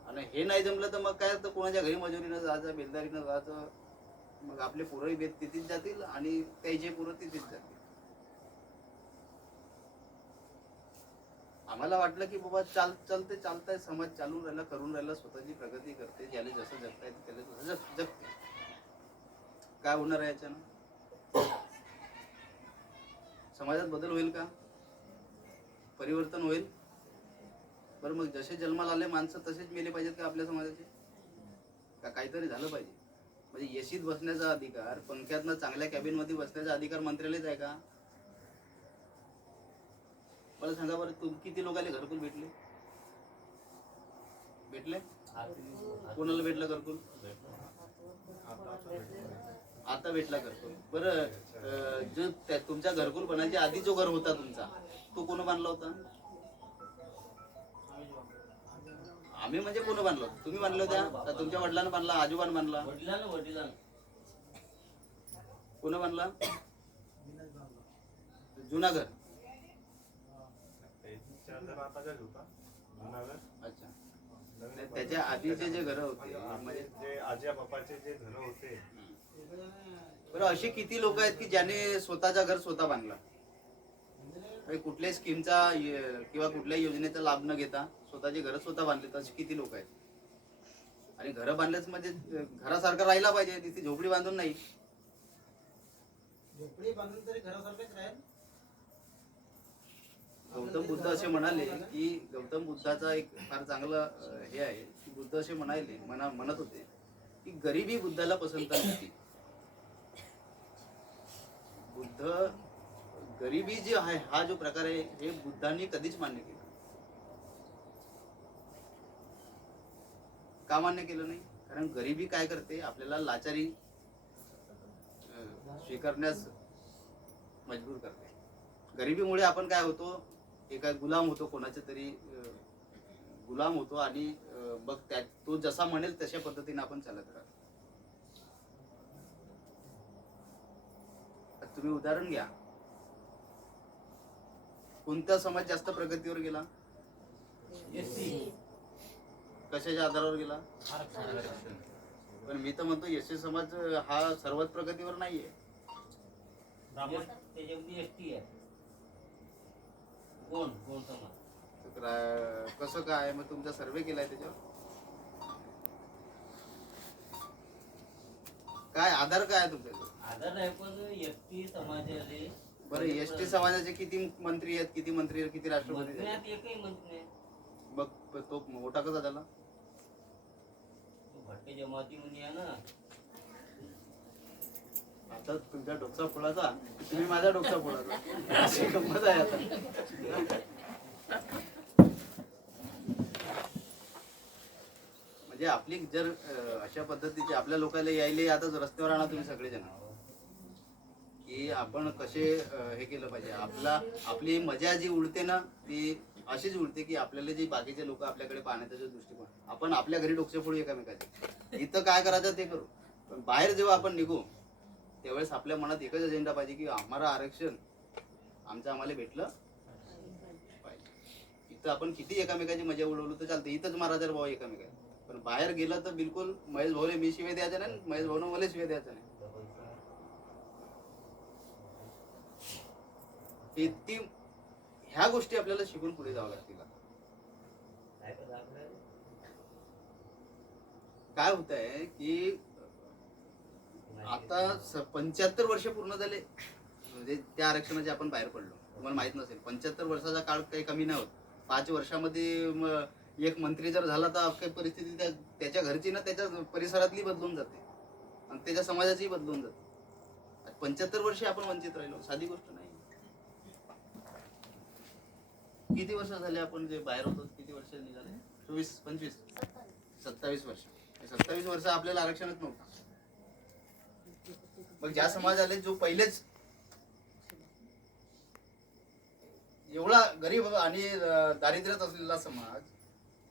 आणि हे नाही जमलं तर मग काय, तर कोणाच्या घरी मजुरीनं जायचं, बेलदारीनं जायचं. मग आपले पोरही बेत तिथेच जातील आणि त्याचे पोरं तिथेच जातील. आम्हाला वाटलं की बाबा चालतंय समाज चालून राहिला, करून राहिला, स्वतःची प्रगती करते, ज्याला जसं जगता येते त्याला तसं जगते. काय होणार आहे याच्यानं? समाजात बदल होईल का? परिवर्तन होईल? बरं मग जसे जन्माला आले माणसं तसेच मेले पाहिजेत का आपल्या समाजाचे? का काहीतरी झालं पाहिजे? म्हणजे एसीत बसण्याचा अधिकार, पंख्यातनं चांगल्या कॅबिन मध्ये बसण्याचा अधिकार मंत्र्यालाच आहे का? मला सांगा बरं, किती लोकांना घरकुल भेटले? कोणाला भेटलं घरकुल? आता भेटला घरकुल. बरं जो तुमच्या घरकुल बनायच्या आधी जो घर होता तुमचा तो कोण बांधला होता? आम्ही म्हणजे कोण बांधलं होतं? तुम्ही बांधलं होत्या? तुमच्या वडिलांना बांधला? आजोबांना बांधला? कोण बांधला? जुना घर. अच्छा. त्याच्या आधीचे जे घर होते म्हणजे जे आजी बापाचे जे घर होते. बरं अशी किती लोक आहेत की ज्याने स्वतःचा घर स्वतः बांधला? कुठल्याही स्कीमचा किंवा कुठल्याही योजनेचा लाभ न घेता स्वतःची घर स्वतः बांधले अशी किती लोक आहेत? आणि घरं बांधलेच म्हणजे घरासारखं राहिला पाहिजे, तिथे झोपडी बांधून नाही. झोपडी बांधून तरी घरासारखंच राहील. गौतम बुद्ध असे म्हणाले की गौतम बुद्धाचा एक फार चांगला हे आहे की बुद्ध असे म्हणत होते की गरिबी बुद्धाला पसंत नव्हती. बुद्ध गरिबी जी आहे हा जो प्रकार आहे हे बुद्धांनी कधीच मान्य केलं. का मान्य केलं नाही? कारण गरिबी काय करते, आपल्याला लाचारी स्वीकारण्यास मजबूर करते. गरिबीमुळे आपण काय होतो, एका गुलाम होतो, कोणाच्या तरी गुलाम होतो आणि मग त्या तो जसा म्हणेल तशा पद्धतीने आपण चालत राहतो. तुम्ही उदाहरण घ्या, कोणता समाज जास्त प्रगतीवर गेला? कशाच्या आधारावर गेला? पण मी तर म्हणतो एससी समाज हा सर्वात प्रगतीवर नाहीये. त्याच्यामध्ये एसटी आहे. कोण समाज? कसं काय? मग तुमचा सर्वे केलाय त्याच्यावर? काय आधार काय आहे तुमच्याकडे? आधार आहे पण एसटी समाजाले. बरं, एसटी समाजाचे किती मंत्री आहेत, किती मंत्री आहेत, किती राष्ट्रपती आहेत? मंत्र्यात एकही मंत्री नाही. मग तो मोठा कसा झाला? भट्टे जमाती म्हणून आहे ना. आता तुमच्या डोकसा फोडाचा, तुम्ही माझा डोकसा फोडाचा, अशी गंमत आहे आता. म्हणजे आपली जर अशा पद्धतीची आपल्या लोकांना यायले, आता रस्त्यावर आणा तुम्ही सगळेजण, की आपण कसे हे केलं पाहिजे. आपली मजा जी उडते ना ती अशीच उडते की आपल्याला जे बाकीचे लोक आपल्याकडे पाहण्याचा जो दृष्टिकोन, आपण आपल्या घरी डोकसे फोडू एकामेकाचे, इथं काय करायचं ते करू, पण बाहेर जेव्हा आपण निघू त्यावेळेस आपल्या मनात एकच अजेंडा पाहिजे की आम्हाला आरक्षण आम्हाला भेटलं पाहिजे. इथं आपण किती एकामेकाची मजा उडवलो तर चालतं, इथंच महाराजा भाऊ एकामेका. पण बाहेर गेलं तर बिलकुल महेश भाऊने मी शिवे द्यायचं नाही, महेश भाऊने मला शिवे द्यायचं नाही. ह्या गोष्टी आपल्याला शिकून पुढे जावं लागतील. काय होत आहे की आता 75 वर्ष पूर्ण झाले म्हणजे त्या आरक्षणाचे आपण बाहेर पडलो. तुम्हाला माहित नसेल, 75 वर्षाचा काळ काही कमी नाही होत. 5 वर्षामध्ये एक मंत्री जर झाला तर काही परिस्थिती त्याच्या घरची ना त्याच्या परिसरातली बदलून जाते आणि त्याच्या समाजाचीही बदलून जाते. 75 वर्षे आपण वंचित राहिलो, साधी गोष्ट नाही. किती वर्ष झाले आपण जे बाहेर होतो, किती वर्ष निघाले? 24, 25, 27 वर्ष. 27 वर्ष आपल्याला आरक्षणच नव्हतं. मग ज्या समाजाला जो पहिलेच एवढा गरीब आणि दारिद्र्यात असलेला समाज,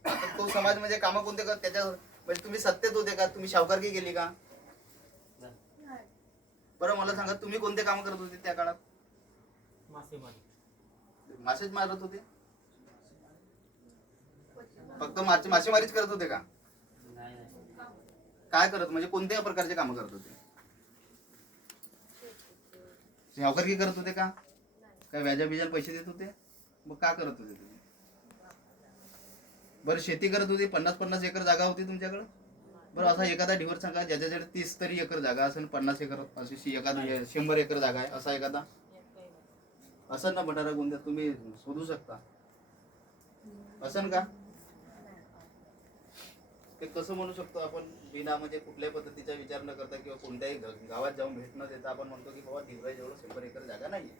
आता तो समाज म्हणजे कामं कोणते करत त्याच्या म्हणजे तुम्ही सत्तेत होते का? तुम्ही सावकारकी केली का? बरं मला सांगा, तुम्ही कोणते काम करत होते त्या काळात? मासेच मारत होते? फक्त मासेमारीच करत होते का? काय करत म्हणजे कोणत्या प्रकारचे काम करत होते? सावकारकी करत होते का? काय व्याजा बिजाला पैसे देत होते? मग का करत होते तुम्ही? बरं शेती करत होती, 50-50 एकर जागा होती तुमच्याकडे. बरं असा एखादा ढिवर सांगा ज्याच्याकडे 30 तरी एकर जागा असेल, 50 एकर अशी एखादा 100 एकर जागा आहे असा एखादा असं ना भंडारा गोंदियात तुम्ही शोधू शकता असं का? ते कसं म्हणू शकतो आपण बिना म्हणजे कुठल्याही पद्धतीचा विचार न करता किंवा कोणत्याही गावात जाऊन भेट न देता आपण म्हणतो की बाबा ढिवराई जवळ 100 एकर जागा नाहीये.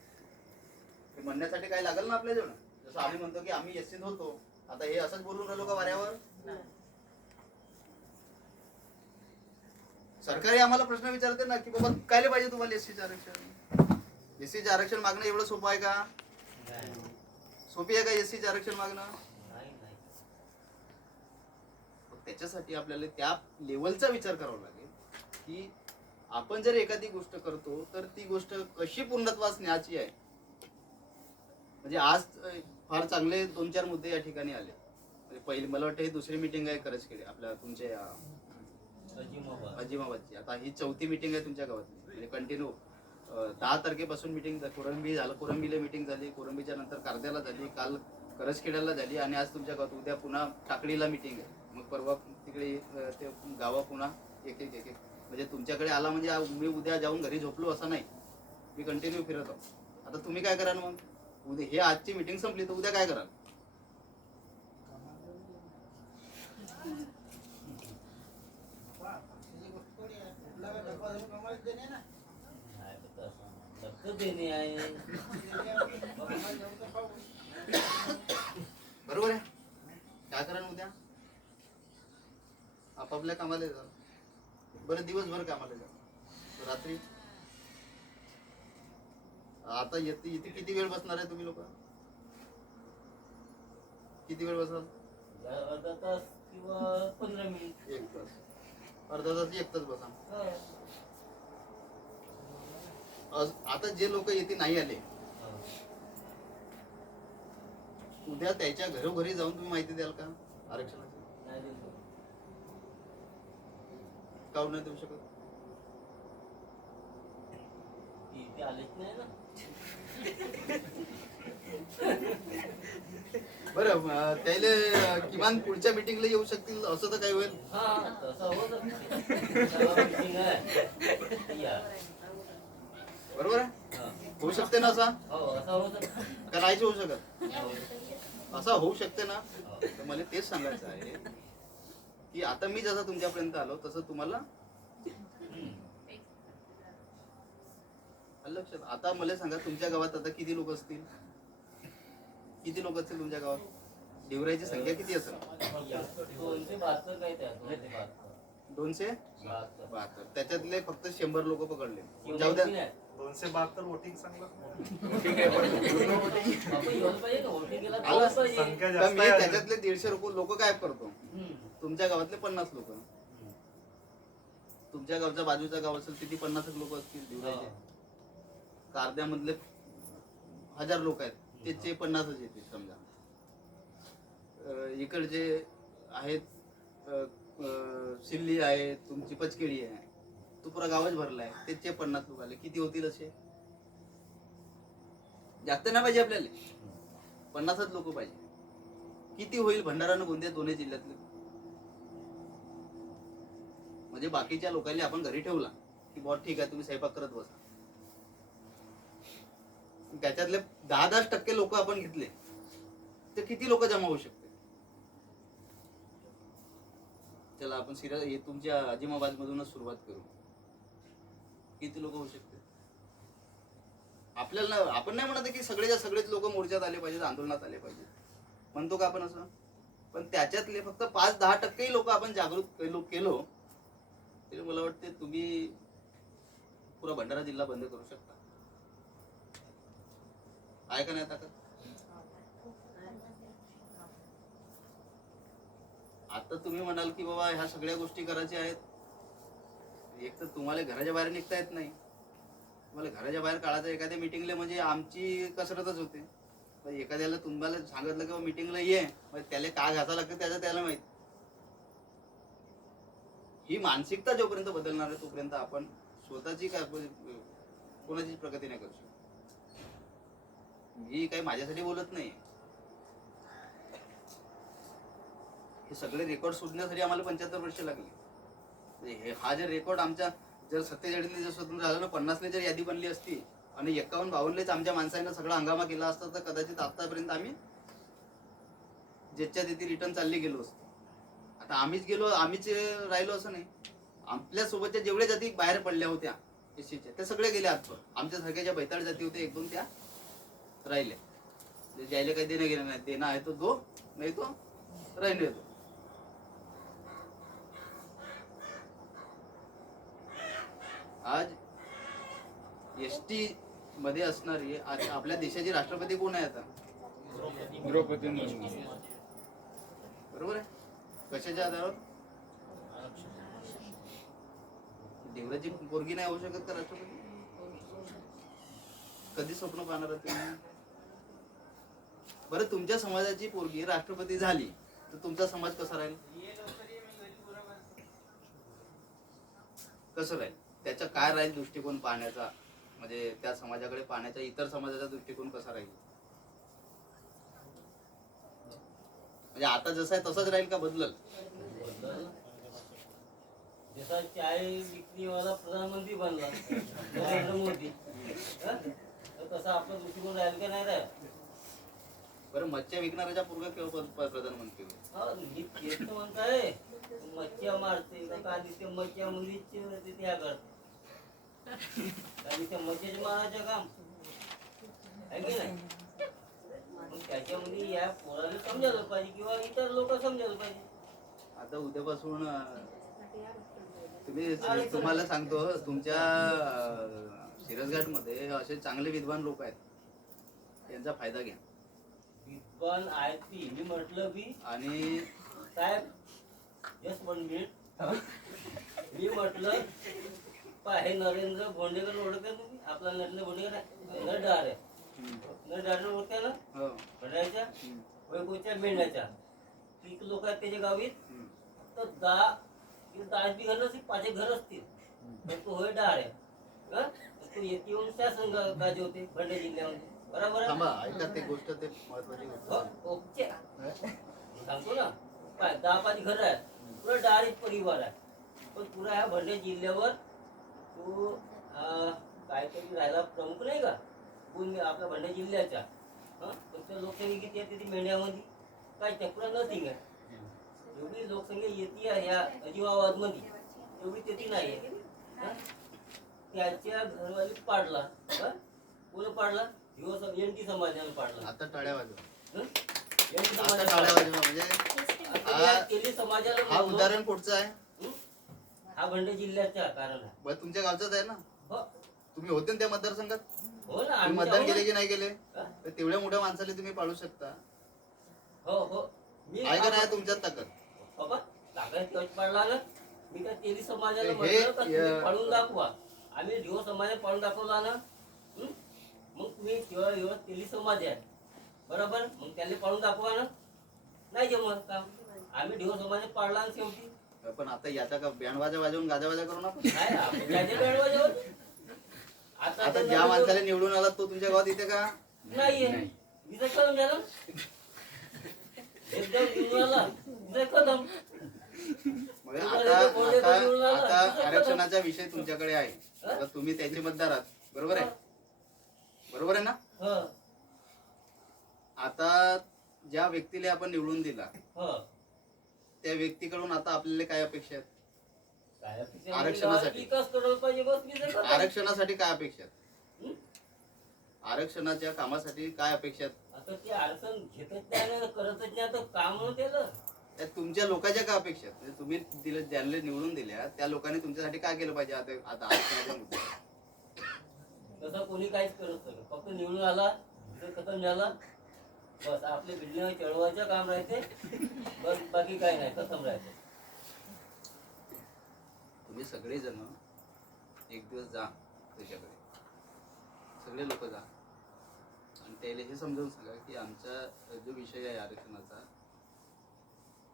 हे म्हणण्यासाठी काय लागेल ना आपल्या जवळ? जसं आम्ही म्हणतो की आम्ही एससीत होतो, आता हे असंच बोलून राहिलो का वाऱ्यावर? सरकारी आम्हाला प्रश्न विचारते ना की बाबा कायले पाहिजे तुम्हाला एससीचं आरक्षण? एससीचं आरक्षण मागणं एवढं सोपं आहे का? सोपी आहे का एससीचं आरक्षण मागणं? त्याच्यासाठी आपल्याला त्या लेवलचा विचार करावा लागेल की आपण जर एखादी गोष्ट करतो तर ती गोष्ट कशी पूर्णत्वास न्यायची आहे. म्हणजे आज फार चांगले 2-4 मुद्दे या ठिकाणी आले. म्हणजे पहिली मला वाटतं ही दुसरी मीटिंग आहे करजखेडे आपल्या तुमच्या अजिमाबादची. आता ही 4थी मीटिंग आहे तुमच्या गावातली. म्हणजे कंटिन्यू 10 तारखेपासून मीटिंग कोरंबी झालं, कोरंबीला मीटिंग झाली, कोरंबीच्या नंतर कारद्याला झाली, काल करजखेड्याला झाली आणि आज तुमच्या गावात उद्या पुन्हा टाकडीला मीटिंग आहे. मग परवा तिकडे ते गावा पुन्हा एक म्हणजे तुमच्याकडे आला म्हणजे मी उद्या जाऊन घरी झोपलो असं नाही, मी कंटिन्यू फिरत आहो. आता तुम्ही काय करा मग उद्या हे आजची मीटिंग संपली तर उद्या काय कराल? लक्ष देणे आहे. बरोबर आहे. काय करा उद्या? आपापल्या कामाला जा. बरं दिवसभर कामाला जा. रात्री आता इथे किती वेळ बसणार आहे तुम्ही लोक? किती वेळ बसाल? अर्धा तास किंवा 15 मिनिट. 1 तास. अर्धा तास 1 तास बसा. आता जे लोक येथे नाही आले उद्या त्याच्या घरोघरी जाऊन तुम्ही माहिती द्याल का आरक्षणाची? नाही देऊ शकत. काऊन नाही देऊ शकत? इथे आलेच नाही ना. बरं त्याला किमान पुढच्या मीटिंगला येऊ शकतील असं तर काय होईल? हा तसं होत मीटिंग आहे. या. बरोबर आहे. हा. होऊ शकते ना असा? हो असं होत. का नाहीच होऊ शकत? असा होऊ शकते ना? तर मला तेच सांगायचं आहे की आता मी जसं तुमच्यापर्यंत आलो तसं तुम्हाला लक्षात. आता मला सांगा तुमच्या गावात आता किती लोक असतील? किती लोक असतील तुमच्या गावात? देवराईची संख्या किती असेल? 272 काय त्या 272. 272. त्याच्यातले फक्त 100 लोक पकडले. जाऊ द्या. 272 वोटिंग सांगलं. आपण येऊन पाहिजे ना, voting केला आलं. तर पाहिजे. संख्या तर जास्त मी आहे. त्याच्यातले 150 लोक काय करतो? तुमच्या गावातले 50 लोक. तुमच्या गावच्या बाजूचा गाव असेल तिथे 50 लोक असतील देवराईचे. कारद्यामधले 1000 लोक आहेत त्याचे 50च येतील समजा. इकडचे आहेत सिल्ली आहे, तुमची पचकेडी आहे, तो पुरा गावच भरलाय त्याचे 50 लोक आले. किती होतील असे? जास्त नाही पाहिजे आपल्याला, 50च लोक पाहिजे. किती होईल भंडारा आणि गोंदिया दोन्ही जिल्ह्यातले? म्हणजे बाकीच्या लोकांनी आपण घरी ठेवला की बहुत ठीक आहे तुम्ही स्वयंपाक करत बसा. त्याच्यातले 10-10% लोक आपण घेतले तर किती लोक जमा होऊ शकते? चला आपण सिरियस तुमच्या अजिमाबाद मधूनच सुरुवात करू. किती लोक होऊ शकते? आपल्याला आपण नाही म्हणत की सगळेच्या सगळेच लोक मोर्चात आले पाहिजेत, आंदोलनात आले पाहिजेत, म्हणतो का आपण असं? पण त्याच्यातले फक्त 5-10% लोक आपण जागृत केलो तरी मला वाटते तुम्ही पुरा भंडारा जिल्हा बंद करू शकता. आहे का नाही ताकद? आता तुम्ही म्हणाल की बाबा ह्या सगळ्या गोष्टी करायच्या आहेत. एक तर तुम्हाला घराच्या बाहेर निघता येत नाही, तुम्हाला घराच्या बाहेर काढायचं एखाद्या मिटिंगला म्हणजे आमची कसरतच होते. एखाद्याला तुम्हाला सांगितलं की मिटिंगला ये, मग त्याला काय घासा लागतं त्याचं त्याला माहित. ही मानसिकता जोपर्यंत बदलणार आहे तोपर्यंत आपण स्वतःची काय कोणाची प्रगती नाही करू शकत. मी काही माझ्यासाठी बोलत नाही. हे सगळे रेकॉर्ड शोधण्यासाठी आम्हाला 75 वर्ष लागली. हा जर रेकॉर्ड आमच्या जर 47 जर स्वतंत्र झालं ना, 50 जर यादी बनली असती आणि 51-52 आमच्या माणसांना सगळा हंगामा केला असता तर कदाचित आतापर्यंत आम्ही ज्याच्या तिथे रिटर्न चालले गेलो असतो. आता आम्हीच गेलो आम्हीच राहिलो असं नाही. आपल्या सोबतच्या जेवढ्या जाती बाहेर पडल्या होत्या एससीच्या त्या सगळ्या गेल्या. आजवर आमच्या सारख्या ज्या बैताळ जाती होत्या 1-2 त्या राहिल्या. ज्याला काही देणं गेलं नाही, देणं आहे तो दो, नाही तो राहिले तो. आज एसटी मध्ये असणारी आपल्या देशाचे राष्ट्रपती कोण आहे आता? द्रौपदी मुर्मू. बरोबर आहे. कशाच्या आधारावर? देवराची पोरगी नाही होऊ शकत का राष्ट्रपती? कधी स्वप्न पाहणार तुम्ही? बरं तुमच्या समाजाची पोरगी राष्ट्रपती झाली तर तुमचा समाज कसा राहील? कसं राहील? त्याचा काय राहील दृष्टिकोन पाहण्याचा, म्हणजे त्या समाजाकडे पाहण्याचा इतर समाजाचा दृष्टिकोन कसा राहील? म्हणजे आता जसं आहे तसंच राहील का बदलल? जसा चाय विकणीवाला प्रधानमंत्री बनला नरेंद्र मोदी, तर तसं आपलं दृष्टिकोन राहील का नाही राहील? बरं मच्छी विकणाऱ्याच्या पूर्व केव्हा प्रधानमंत्री होईल? हा, मी तेच तर म्हणताय. मच्छ्या मारते का काय दिसते मच्छ्या मुलीचे त्या करते काय दिसते मच्छ्याचे मारायचं काम आहे की नाही? मग त्याच्यामध्ये या पोराला समजायला पाहिजे किंवा इतर लोक समजायला पाहिजे. आता उद्यापासून तुम्हाला सांगतो तुमच्या शिरसघाटमध्ये असे चांगले विद्वान लोक आहेत, त्यांचा फायदा घ्या. विद्वान आहेत ती मी म्हटलं बी आणि साहेब जस्ट 1 मिनिट. मी म्हटलं हे नरेंद्र भोंडेकर ओळखता तुम्ही? आपला नरेंद्र भोंडेकर नरडार आहे. नरडार ओळखता ना? हो. भंडाऱ्याच्या वैकोच्या मेंढ्याच्या 30 लोक आहेत त्याच्या गावीत. तर 10 बी घर नसतील, 5 घर असतील. तर तो होय डाळ आहे. तो येते येऊन शासन गाजे होते भंडारा जिल्ह्यामध्ये. बरोबर आहे? थांबा, ऐका ते गोष्ट, ते महत्वाची गोष्ट. हो, ओके. सांगतो ना 10-5 घर आहेत. पुरा डाळीत परिवार आहे. पण पुरा ह्या भंडारा जिल्ह्यावर तो काहीतरी राहिला प्रमुख नाही का कोण आपल्या भंडारा जिल्ह्याच्या. पण त्या लोकसंख्या किती आहे तिथे मेंढ्यामध्ये? काय त्या पुरा नथिंग आहे. एवढी लोकसंख्या येते ह्या अजिमाबादमध्ये एवढी तेथे नाही आहे. त्याच्या घरवाली पाडला. कोण पाडला? एनटी समाजाने पाडला. आता टाळ्या वाजवा. एनटी आता समाजाने टाळ्या पाडला. वाजवा. म्हणजे आता या केली समाजाला हा बोललो. उदाहरण कुठचं आहे? हा भंडारा जिल्ह्याचा कारण आहे. बरं, तुमच्या गावचाच आहे ना? हो. तुम्ही होते ना त्या मतदारसंघात? हो ना, तुम्ही आम्ही मतदान जाऊ ना. केले की नाही केले? हा? तर तेवढ्या मोठ्या माणसाला तुम्ही पाळू शकता. हो हो. मी आहे का नाही तुमच्यात ताकद? बाबा ताकद तेव्हाच पाडला ना. मी काय तेली समाजाला हे- म्हटलं का तुम्ही हे- पाडून दाखवा. आम्ही ढिओ समाजाने पाडून दाखवला ना. मग तुम्ही एवढा तेली समाज आहे बरोबर, मग त्याला पाडून दाखवा ना. नाही जमत काम. आम्ही ढिओ समाजाने पाडला आणि शेवटी पण आता याचा का बँडवाजा वाजवून गाजावाजा करू नका. नाही आपण त्याच्या बेडवाजावर आता ज्या माणसाला निवडून आला तो तुमच्या गावात येते का? नाहीये. विजय कदम झाला एकदम निवडून आला विजय कदम. मग आता आरक्षणाचा विषय तुमच्याकडे आहे. आता तुम्ही त्याचे मतदार आहात, बरोबर आहे? बरोबर आहे ना? हो आता ज्या व्यक्तीला आपण निवडून दिला हो. त्या व्यक्तीकडून आता आपल्याला काय अपेक्षा आहेत? काय अपेक्षा? आरक्षणासाठी. विकास करायला पाहिजे बस. विजय कदम. आरक्षणासाठी काय अपेक्षा आहेत? आरक्षणाच्या कामासाठी काय अपेक्षा आहेत? आता ते आरक्षण घेतच नाही ना, करतच नाही तर काम न केलं. त्या तुमच्या लोकांच्या काय अपेक्षा आहेत? म्हणजे तुम्ही दिले ज्यांना निवडून दिल्या त्या लोकांनी तुमच्यासाठी काय केलं पाहिजे? आता आरक्षणाच्या मुद्द्यावर. तसं कोणी काहीच करत नाही. फक्त निवडून आला विजय खतम झाला बस. आपले बिल्डिंग चढवायचं काम राहते बस, बाकी काही नाही. खतम राहते. तुम्ही सगळेजण एक दिवस जा त्याच्याकडे, सगळे लोक जा आणि त्याला हे समजावून सांगा की आमचा जो विषय आहे आरक्षणाचा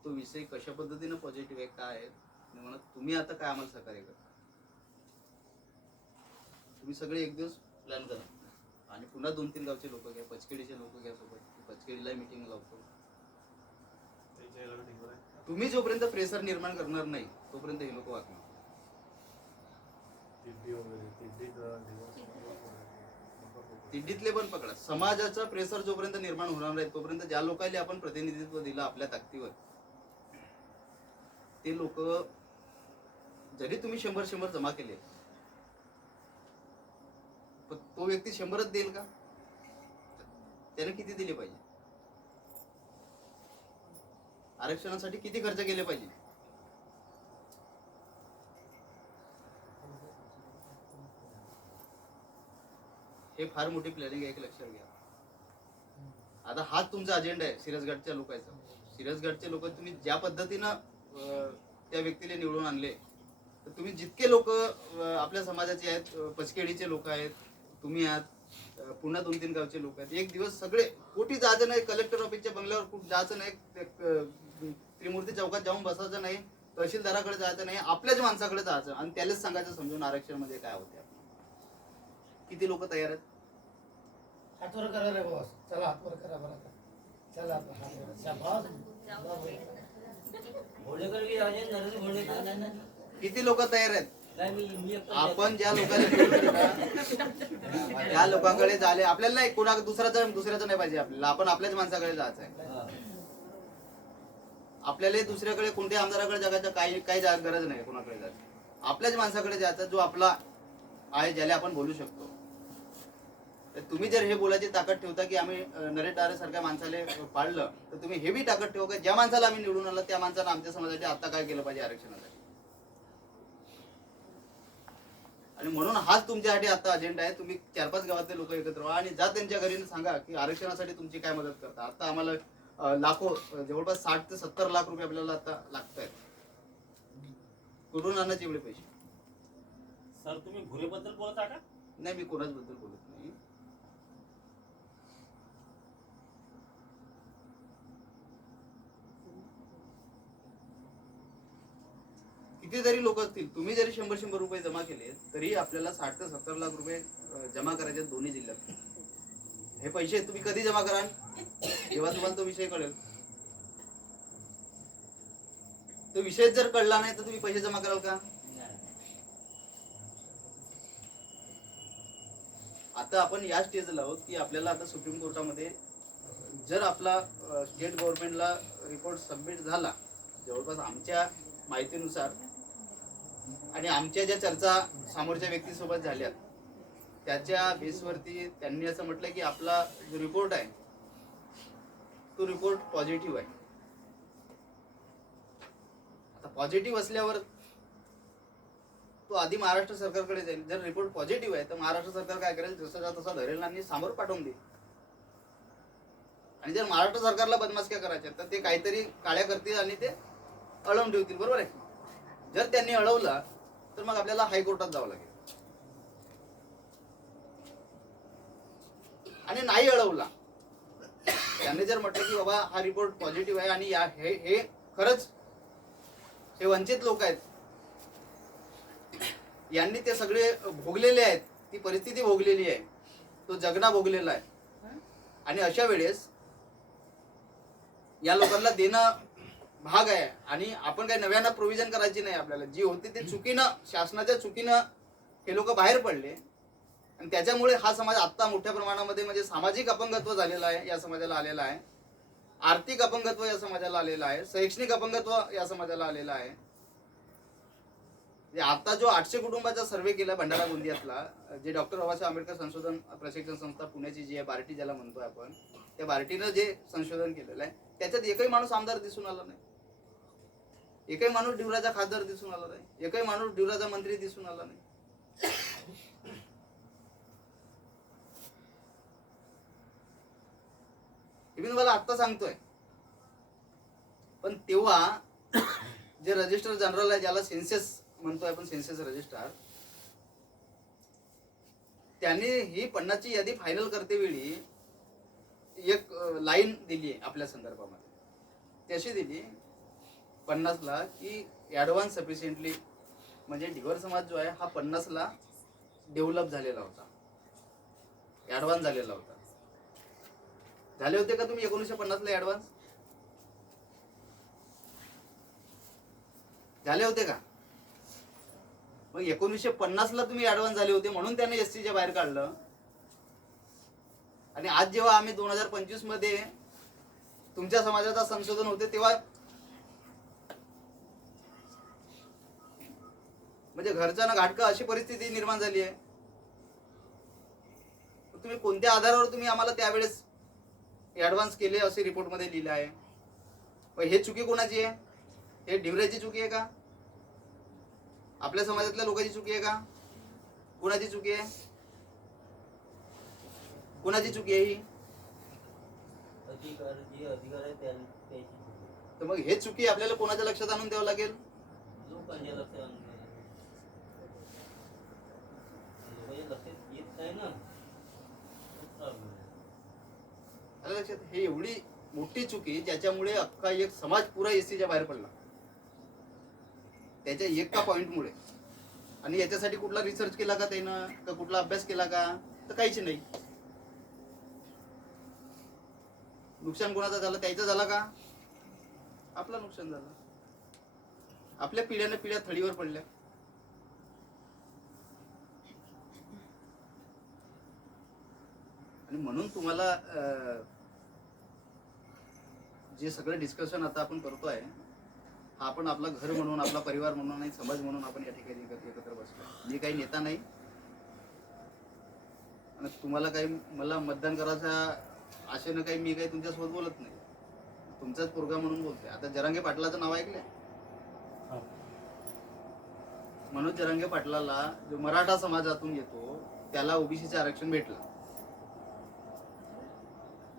तो विषय कशा पद्धतीनं पॉझिटिव्ह आहे, काय आहे. आणि म्हणा तुम्ही आता काय आम्हाला सहकार्य करा. तुम्ही सगळे एक दिवस प्लॅन करा आणि पुन्हा 2-3 गावचे लोक घ्या, पचकेडीचे लोक घ्या सोबत. पचकेडीला मीटिंग लावतो. तुम्ही जोपर्यंत प्रेशर निर्माण करणार नाही तोपर्यंत हे लोक वागणार. तिड्डीतले पण पकडा. समाजाचा प्रेशर जोपर्यंत निर्माण होणार नाही तोपर्यंत ज्या लोकांनी आपण प्रतिनिधित्व दिलं आपल्या ताकदीवर ते लोक जरी तुम्ही 100 जमा केले पण तो व्यक्ती 100च देईल का? त्याने किती दिले पाहिजे? आरक्षणासाठी किती खर्च केले पाहिजे? हे फार मोठी प्लॅनिंग आहे, एक लक्षात घ्या. आता हाच तुमचा अजेंडा आहे शिरसगडच्या लोकांचा. शिरसगडचे लोक तुम्ही ज्या पद्धतीनं त्या व्यक्तीला निवडून आणले तर तुम्ही जितके लोक आपल्या समाजाचे आहेत, पचकेडीचे लोक आहेत, तुम्ही आहात, पुन्हा 2-3 गावचे लोक आहेत, एक दिवस सगळे कोठी जायचं नाही, कलेक्टर ऑफिसच्या बंगल्यावर खूप जायचं नाही, त्रिमूर्ती चौकात जाऊन बसायचं नाही, तहसीलदाराकडे जायचं नाही, आपल्याच माणसाकडे जायचं आणि त्यालाच सांगायचं समजून आरक्षण मध्ये काय होते. किती लोक तयार आहेत? हातवर करा रे बॉस. चला हातवर करा बरं का. चला शाबास. भोंडेकर की राजे नरेंद्र भोंडेकर किती लोक तयार आहेत? नाही, मी एकटाच आपण ज्या लोकांना निवडून दिलं, त्या लोकांकडे झाले आपल्याला नाही, कोणा दुसऱ्याचं नाही पाहिजे आपल्याला. आपण आपल्याच माणसाकडे जायचं आहे. हा. आपल्याला दुसऱ्याकडे कोणत्या आमदाराकडे जगायचं काही गरज नाही कोणाकडे जायचं. आपल्याच माणसाकडे जायचं जो आपला आहे, ज्याला आपण बोलू शकतो. तर तुम्ही जर हे बोलायची ताकद ठेवता की आम्ही नरेश डारे सारख्या माणसाला पाळलं, तर तुम्ही हे बी ताकद ठेवा की ज्या माणसाला आम्ही निवडून आलं त्या माणसानं आमच्या समाजासाठी आता काय केलं पाहिजे आरक्षणासाठी. आणि म्हणून हाच तुमच्यासाठी आता अजेंडा आहे. तुम्ही 4-5 गावातले लोक एकत्र व्हा आणि जा त्यांच्या घरी सांगा की आरक्षणासाठी तुमची काय मदत करता. आता आम्हाला लाखो, जवळपास 60 ते 70 लाख रुपये आपल्याला आता लागत आहेत. कुठून आणायचे एवढे पैसे? सर तुम्ही भुरेबद्दल बोलता का? नाही, मी कोणाच बद्दल बोलत नाही. किती जरी लोक असतील, तुम्ही जरी 100-100 रुपये जमा केले तरी आपल्याला 60 ते 70 लाख रुपये जमा करायचे दोन्ही जिल्ह्यात. हे पैसे तुम्ही कधी जमा कराल? जेव्हा तुम्हाला तो विषय कळेल. तो विषय जर कळला नाही तर तुम्ही पैसे जमा कराल का? आता आपण या स्टेजला आहोत की आपल्याला आता सुप्रीम कोर्टामध्ये जर आपला स्टेट गव्हर्नमेंटला रिपोर्ट सबमिट झाला, जवळपास आमच्या माहितीनुसार आणि आमच्या ज्या चर्चा समोरच्या व्यक्तीसोबत झाल्यात त्याच्या बेसवरती त्यांनी असं म्हटलं की आपला जो रिपोर्ट आहे तो रिपोर्ट पॉझिटिव्ह आहे. आता पॉझिटिव्ह असल्यावर तो आधी महाराष्ट्र सरकारकडे जाईल. जर रिपोर्ट पॉझिटिव्ह आहे तर महाराष्ट्र सरकार काय करेल, जसा तसा धरेल आणि समोर पाठवून देईल. आणि जर महाराष्ट्र सरकारला बदमाशक्या करायच्या तर ते काहीतरी काळ्या करतील आणि ते अडवून ठेवतील. बरोबर आहे. जर त्यांनी अडवला तर मग आपल्याला हायकोर्टात जावं लागेल. आणि नाही अडवला, त्यांनी जर म्हटलं की बाबा हा रिपोर्ट पॉझिटिव्ह आहे आणि हे खरंच हे वंचित लोक आहेत, यांनी ते सगळे भोगलेले आहेत, ती परिस्थिती भोगलेली आहे, तो जगना भोगलेला आहे. आणि अशा वेळेस या लोकांना देणं भाग आहे. आणि आपण काही नव्यानं प्रोव्हिजन करायची नाही. आपल्याला जी होती ते चुकीनं, शासनाच्या चुकीनं हे लोक बाहेर पडले आणि त्याच्यामुळे हा समाज आत्ता मोठ्या प्रमाणामध्ये म्हणजे सामाजिक अपंगत्व झालेला आहे, या समाजाला आलेला आहे. आर्थिक अपंगत्व या समाजाला आलेला आहे. शैक्षणिक अपंगत्व या समाजाला आलेला आहे. आता जो 800 कुटुंबाचा सर्वे केला भंडारा गोंदियातला, जे डॉक्टर बाबासाहेब आंबेडकर संशोधन प्रशिक्षण संस्था पुण्याची जी आहे, बार्टी ज्याला म्हणतोय आपण, त्या बार्टीनं जे संशोधन केलेलं आहे त्याच्यात एकही माणूस आमदार दिसून आला नाही, एकही माणूस डिवराचा खासदार दिसून आला नाही, एकही माणूस डिवराचा मंत्री दिसून आला नाही. मी तुम्हाला आत्ता सांगतोय. पण तेव्हा जे रजिस्टर जनरल आहे, ज्याला सेन्सेस म्हणतोय आपण, सेन्सेस रजिस्ट्रार, त्यांनी ही 50ची यादी फायनल करते वेळी एक लाईन दिली आहे आपल्या संदर्भामध्ये. ती अशी दिली 50ला की ॲडव्हान्स सफिशियंटली, म्हणजे डिवर समाज जो आहे हा 50ला डेव्हलप झालेला होता, ॲडव्हान्स झालेला होता. झाले होते का तुम्ही 1950ला ॲडव्हान्स? झाले होते का? मग 1950ला तुम्ही ॲडव्हान्स झाले होते म्हणून त्याने एसटीच्या बाहेर काढलं. आणि आज जेव्हा आम्ही 2025 मध्ये तुमच्या समाजाचा संशोधन होते तेव्हा म्हणजे घरचा ना घाटका अशी परिस्थिती निर्माण झाली आहे. तुम्ही कोणत्या आधारावर तुम्ही आम्हाला त्यावेळेस ॲडव्हान्स केले असे रिपोर्टमध्ये लिहिलं आहे? हे चुकी कोणाची आहे? हे डिवऱ्याची चुकी आहे का? आपल्या समाजातल्या लोकांची चुकी आहे का? कोणाची चुकी आहे? कोणाची चुकी आहे ही? अधिकार आहे त्याची. तर मग हे चुकी आपल्याला कोणाच्या लक्षात आणून द्यावं लागेल? लोकांच्या लक्षात आणून लक्षात येत नाही ना. लक्षात, हे एवढी मोठी चुकी ज्याच्यामुळे अख्खा एक समाज पुरा एसटीच्या बाहेर पडला, त्याच्या एका पॉइंटमुळे. आणि याच्यासाठी कुठला रिसर्च केला का त्यानं, का कुठला अभ्यास केला का? तर काहीच नाही. नुकसान कोणाचा झालं? त्याचं झालं का? आपलं नुकसान झालं. आपल्या पिढ्याने पिढ्या थडीवर पडल्या. म्हणून तुम्हाला जे सगळं डिस्कशन आता आपण करतोय हा आपण आपला घर म्हणून, आपला परिवार म्हणून आणि समाज म्हणून आपण या ठिकाणी एकत्र बसलो. मी काही नेता नाही आणि तुम्हाला काही मला मतदान करायच्या आशेनं काही मी काही तुमच्यासोबत बोलत नाही. तुमचाच पोरगा म्हणून बोलतोय. आता जरांगे पाटलाचं नाव ऐकलंय? मनोज जरांगे पाटलाला जो मराठा समाजातून येतो त्याला ओबीसीचे आरक्षण भेटलं.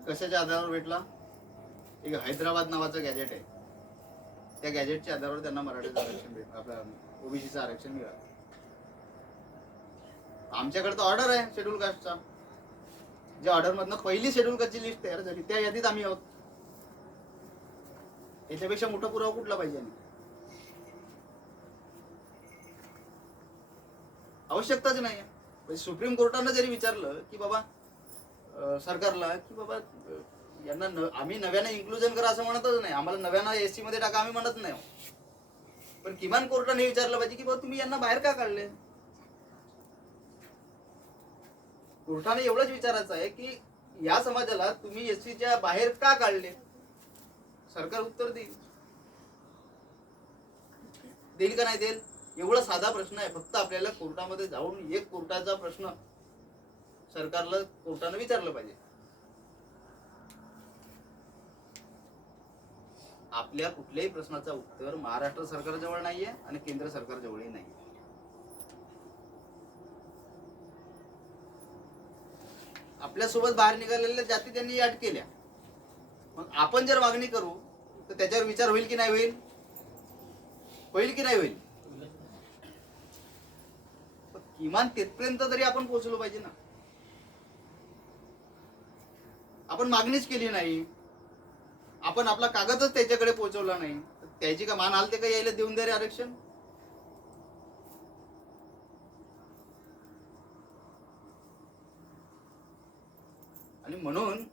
कशाच्या आधारावर भेटला? एक हैदराबाद नावाचं गॅजेट आहे, त्या गॅजेटच्या आधारावर त्यांना मराठीचं आरक्षण भेटलं, आपलं ओबीसीचं आरक्षण मिळालं. आमच्याकडे तर ऑर्डर आहे शेड्यूल कास्टचा, ज्या ऑर्डर मधनं पहिली शेड्यूल कास्टची लिस्ट तयार झाली त्या यादीत आम्ही आहोत. याच्यापेक्षा मोठा पुरावा कुठला पाहिजे? आवश्यकताच नाही आहे. सुप्रीम कोर्टानं जरी विचारलं की बाबा सरकारला की बाबा यांना आम्ही नव्यानं इन्क्लुजन करा असं म्हणतच नाही, आम्हाला नव्यानं एससी मध्ये टाका आम्ही म्हणत नाही, पण किमान कोर्टाने विचारलं पाहिजे की बाबा तुम्ही यांना बाहेर का काढले. कोर्टाने एवढंच विचारायचं आहे की या समाजाला तुम्ही एससीच्या बाहेर का काढले. सरकार उत्तर देईल का नाही देईल, एवढा साधा प्रश्न आहे. फक्त आपल्याला कोर्टामध्ये जाऊन एक कोर्टाचा प्रश्न सरकारला कोर्टाने विचारलं पाहिजे. आपल्या कुठल्याही प्रश्नाचं उत्तर महाराष्ट्र सरकारजवळ नाहीये आणि केंद्र सरकारजवळही नाही. आपल्यासोबत बाहेर निघालेल्या जाती त्यांनी अट केल्या. मग आपण जर मागणी करू तर त्याच्यावर विचार होईल की नाही होईल? होईल की नाही होईल? किमान तिथपर्यंत तरी आपण पोहोचलो पाहिजे ना. आपण मागणीच केली नाही, आपण आपला कागदच त्याच्याकडे पोहोचवला नाही, त्याची का मान हालते का यायला देऊन द्या रे आरक्षण. आणि म्हणून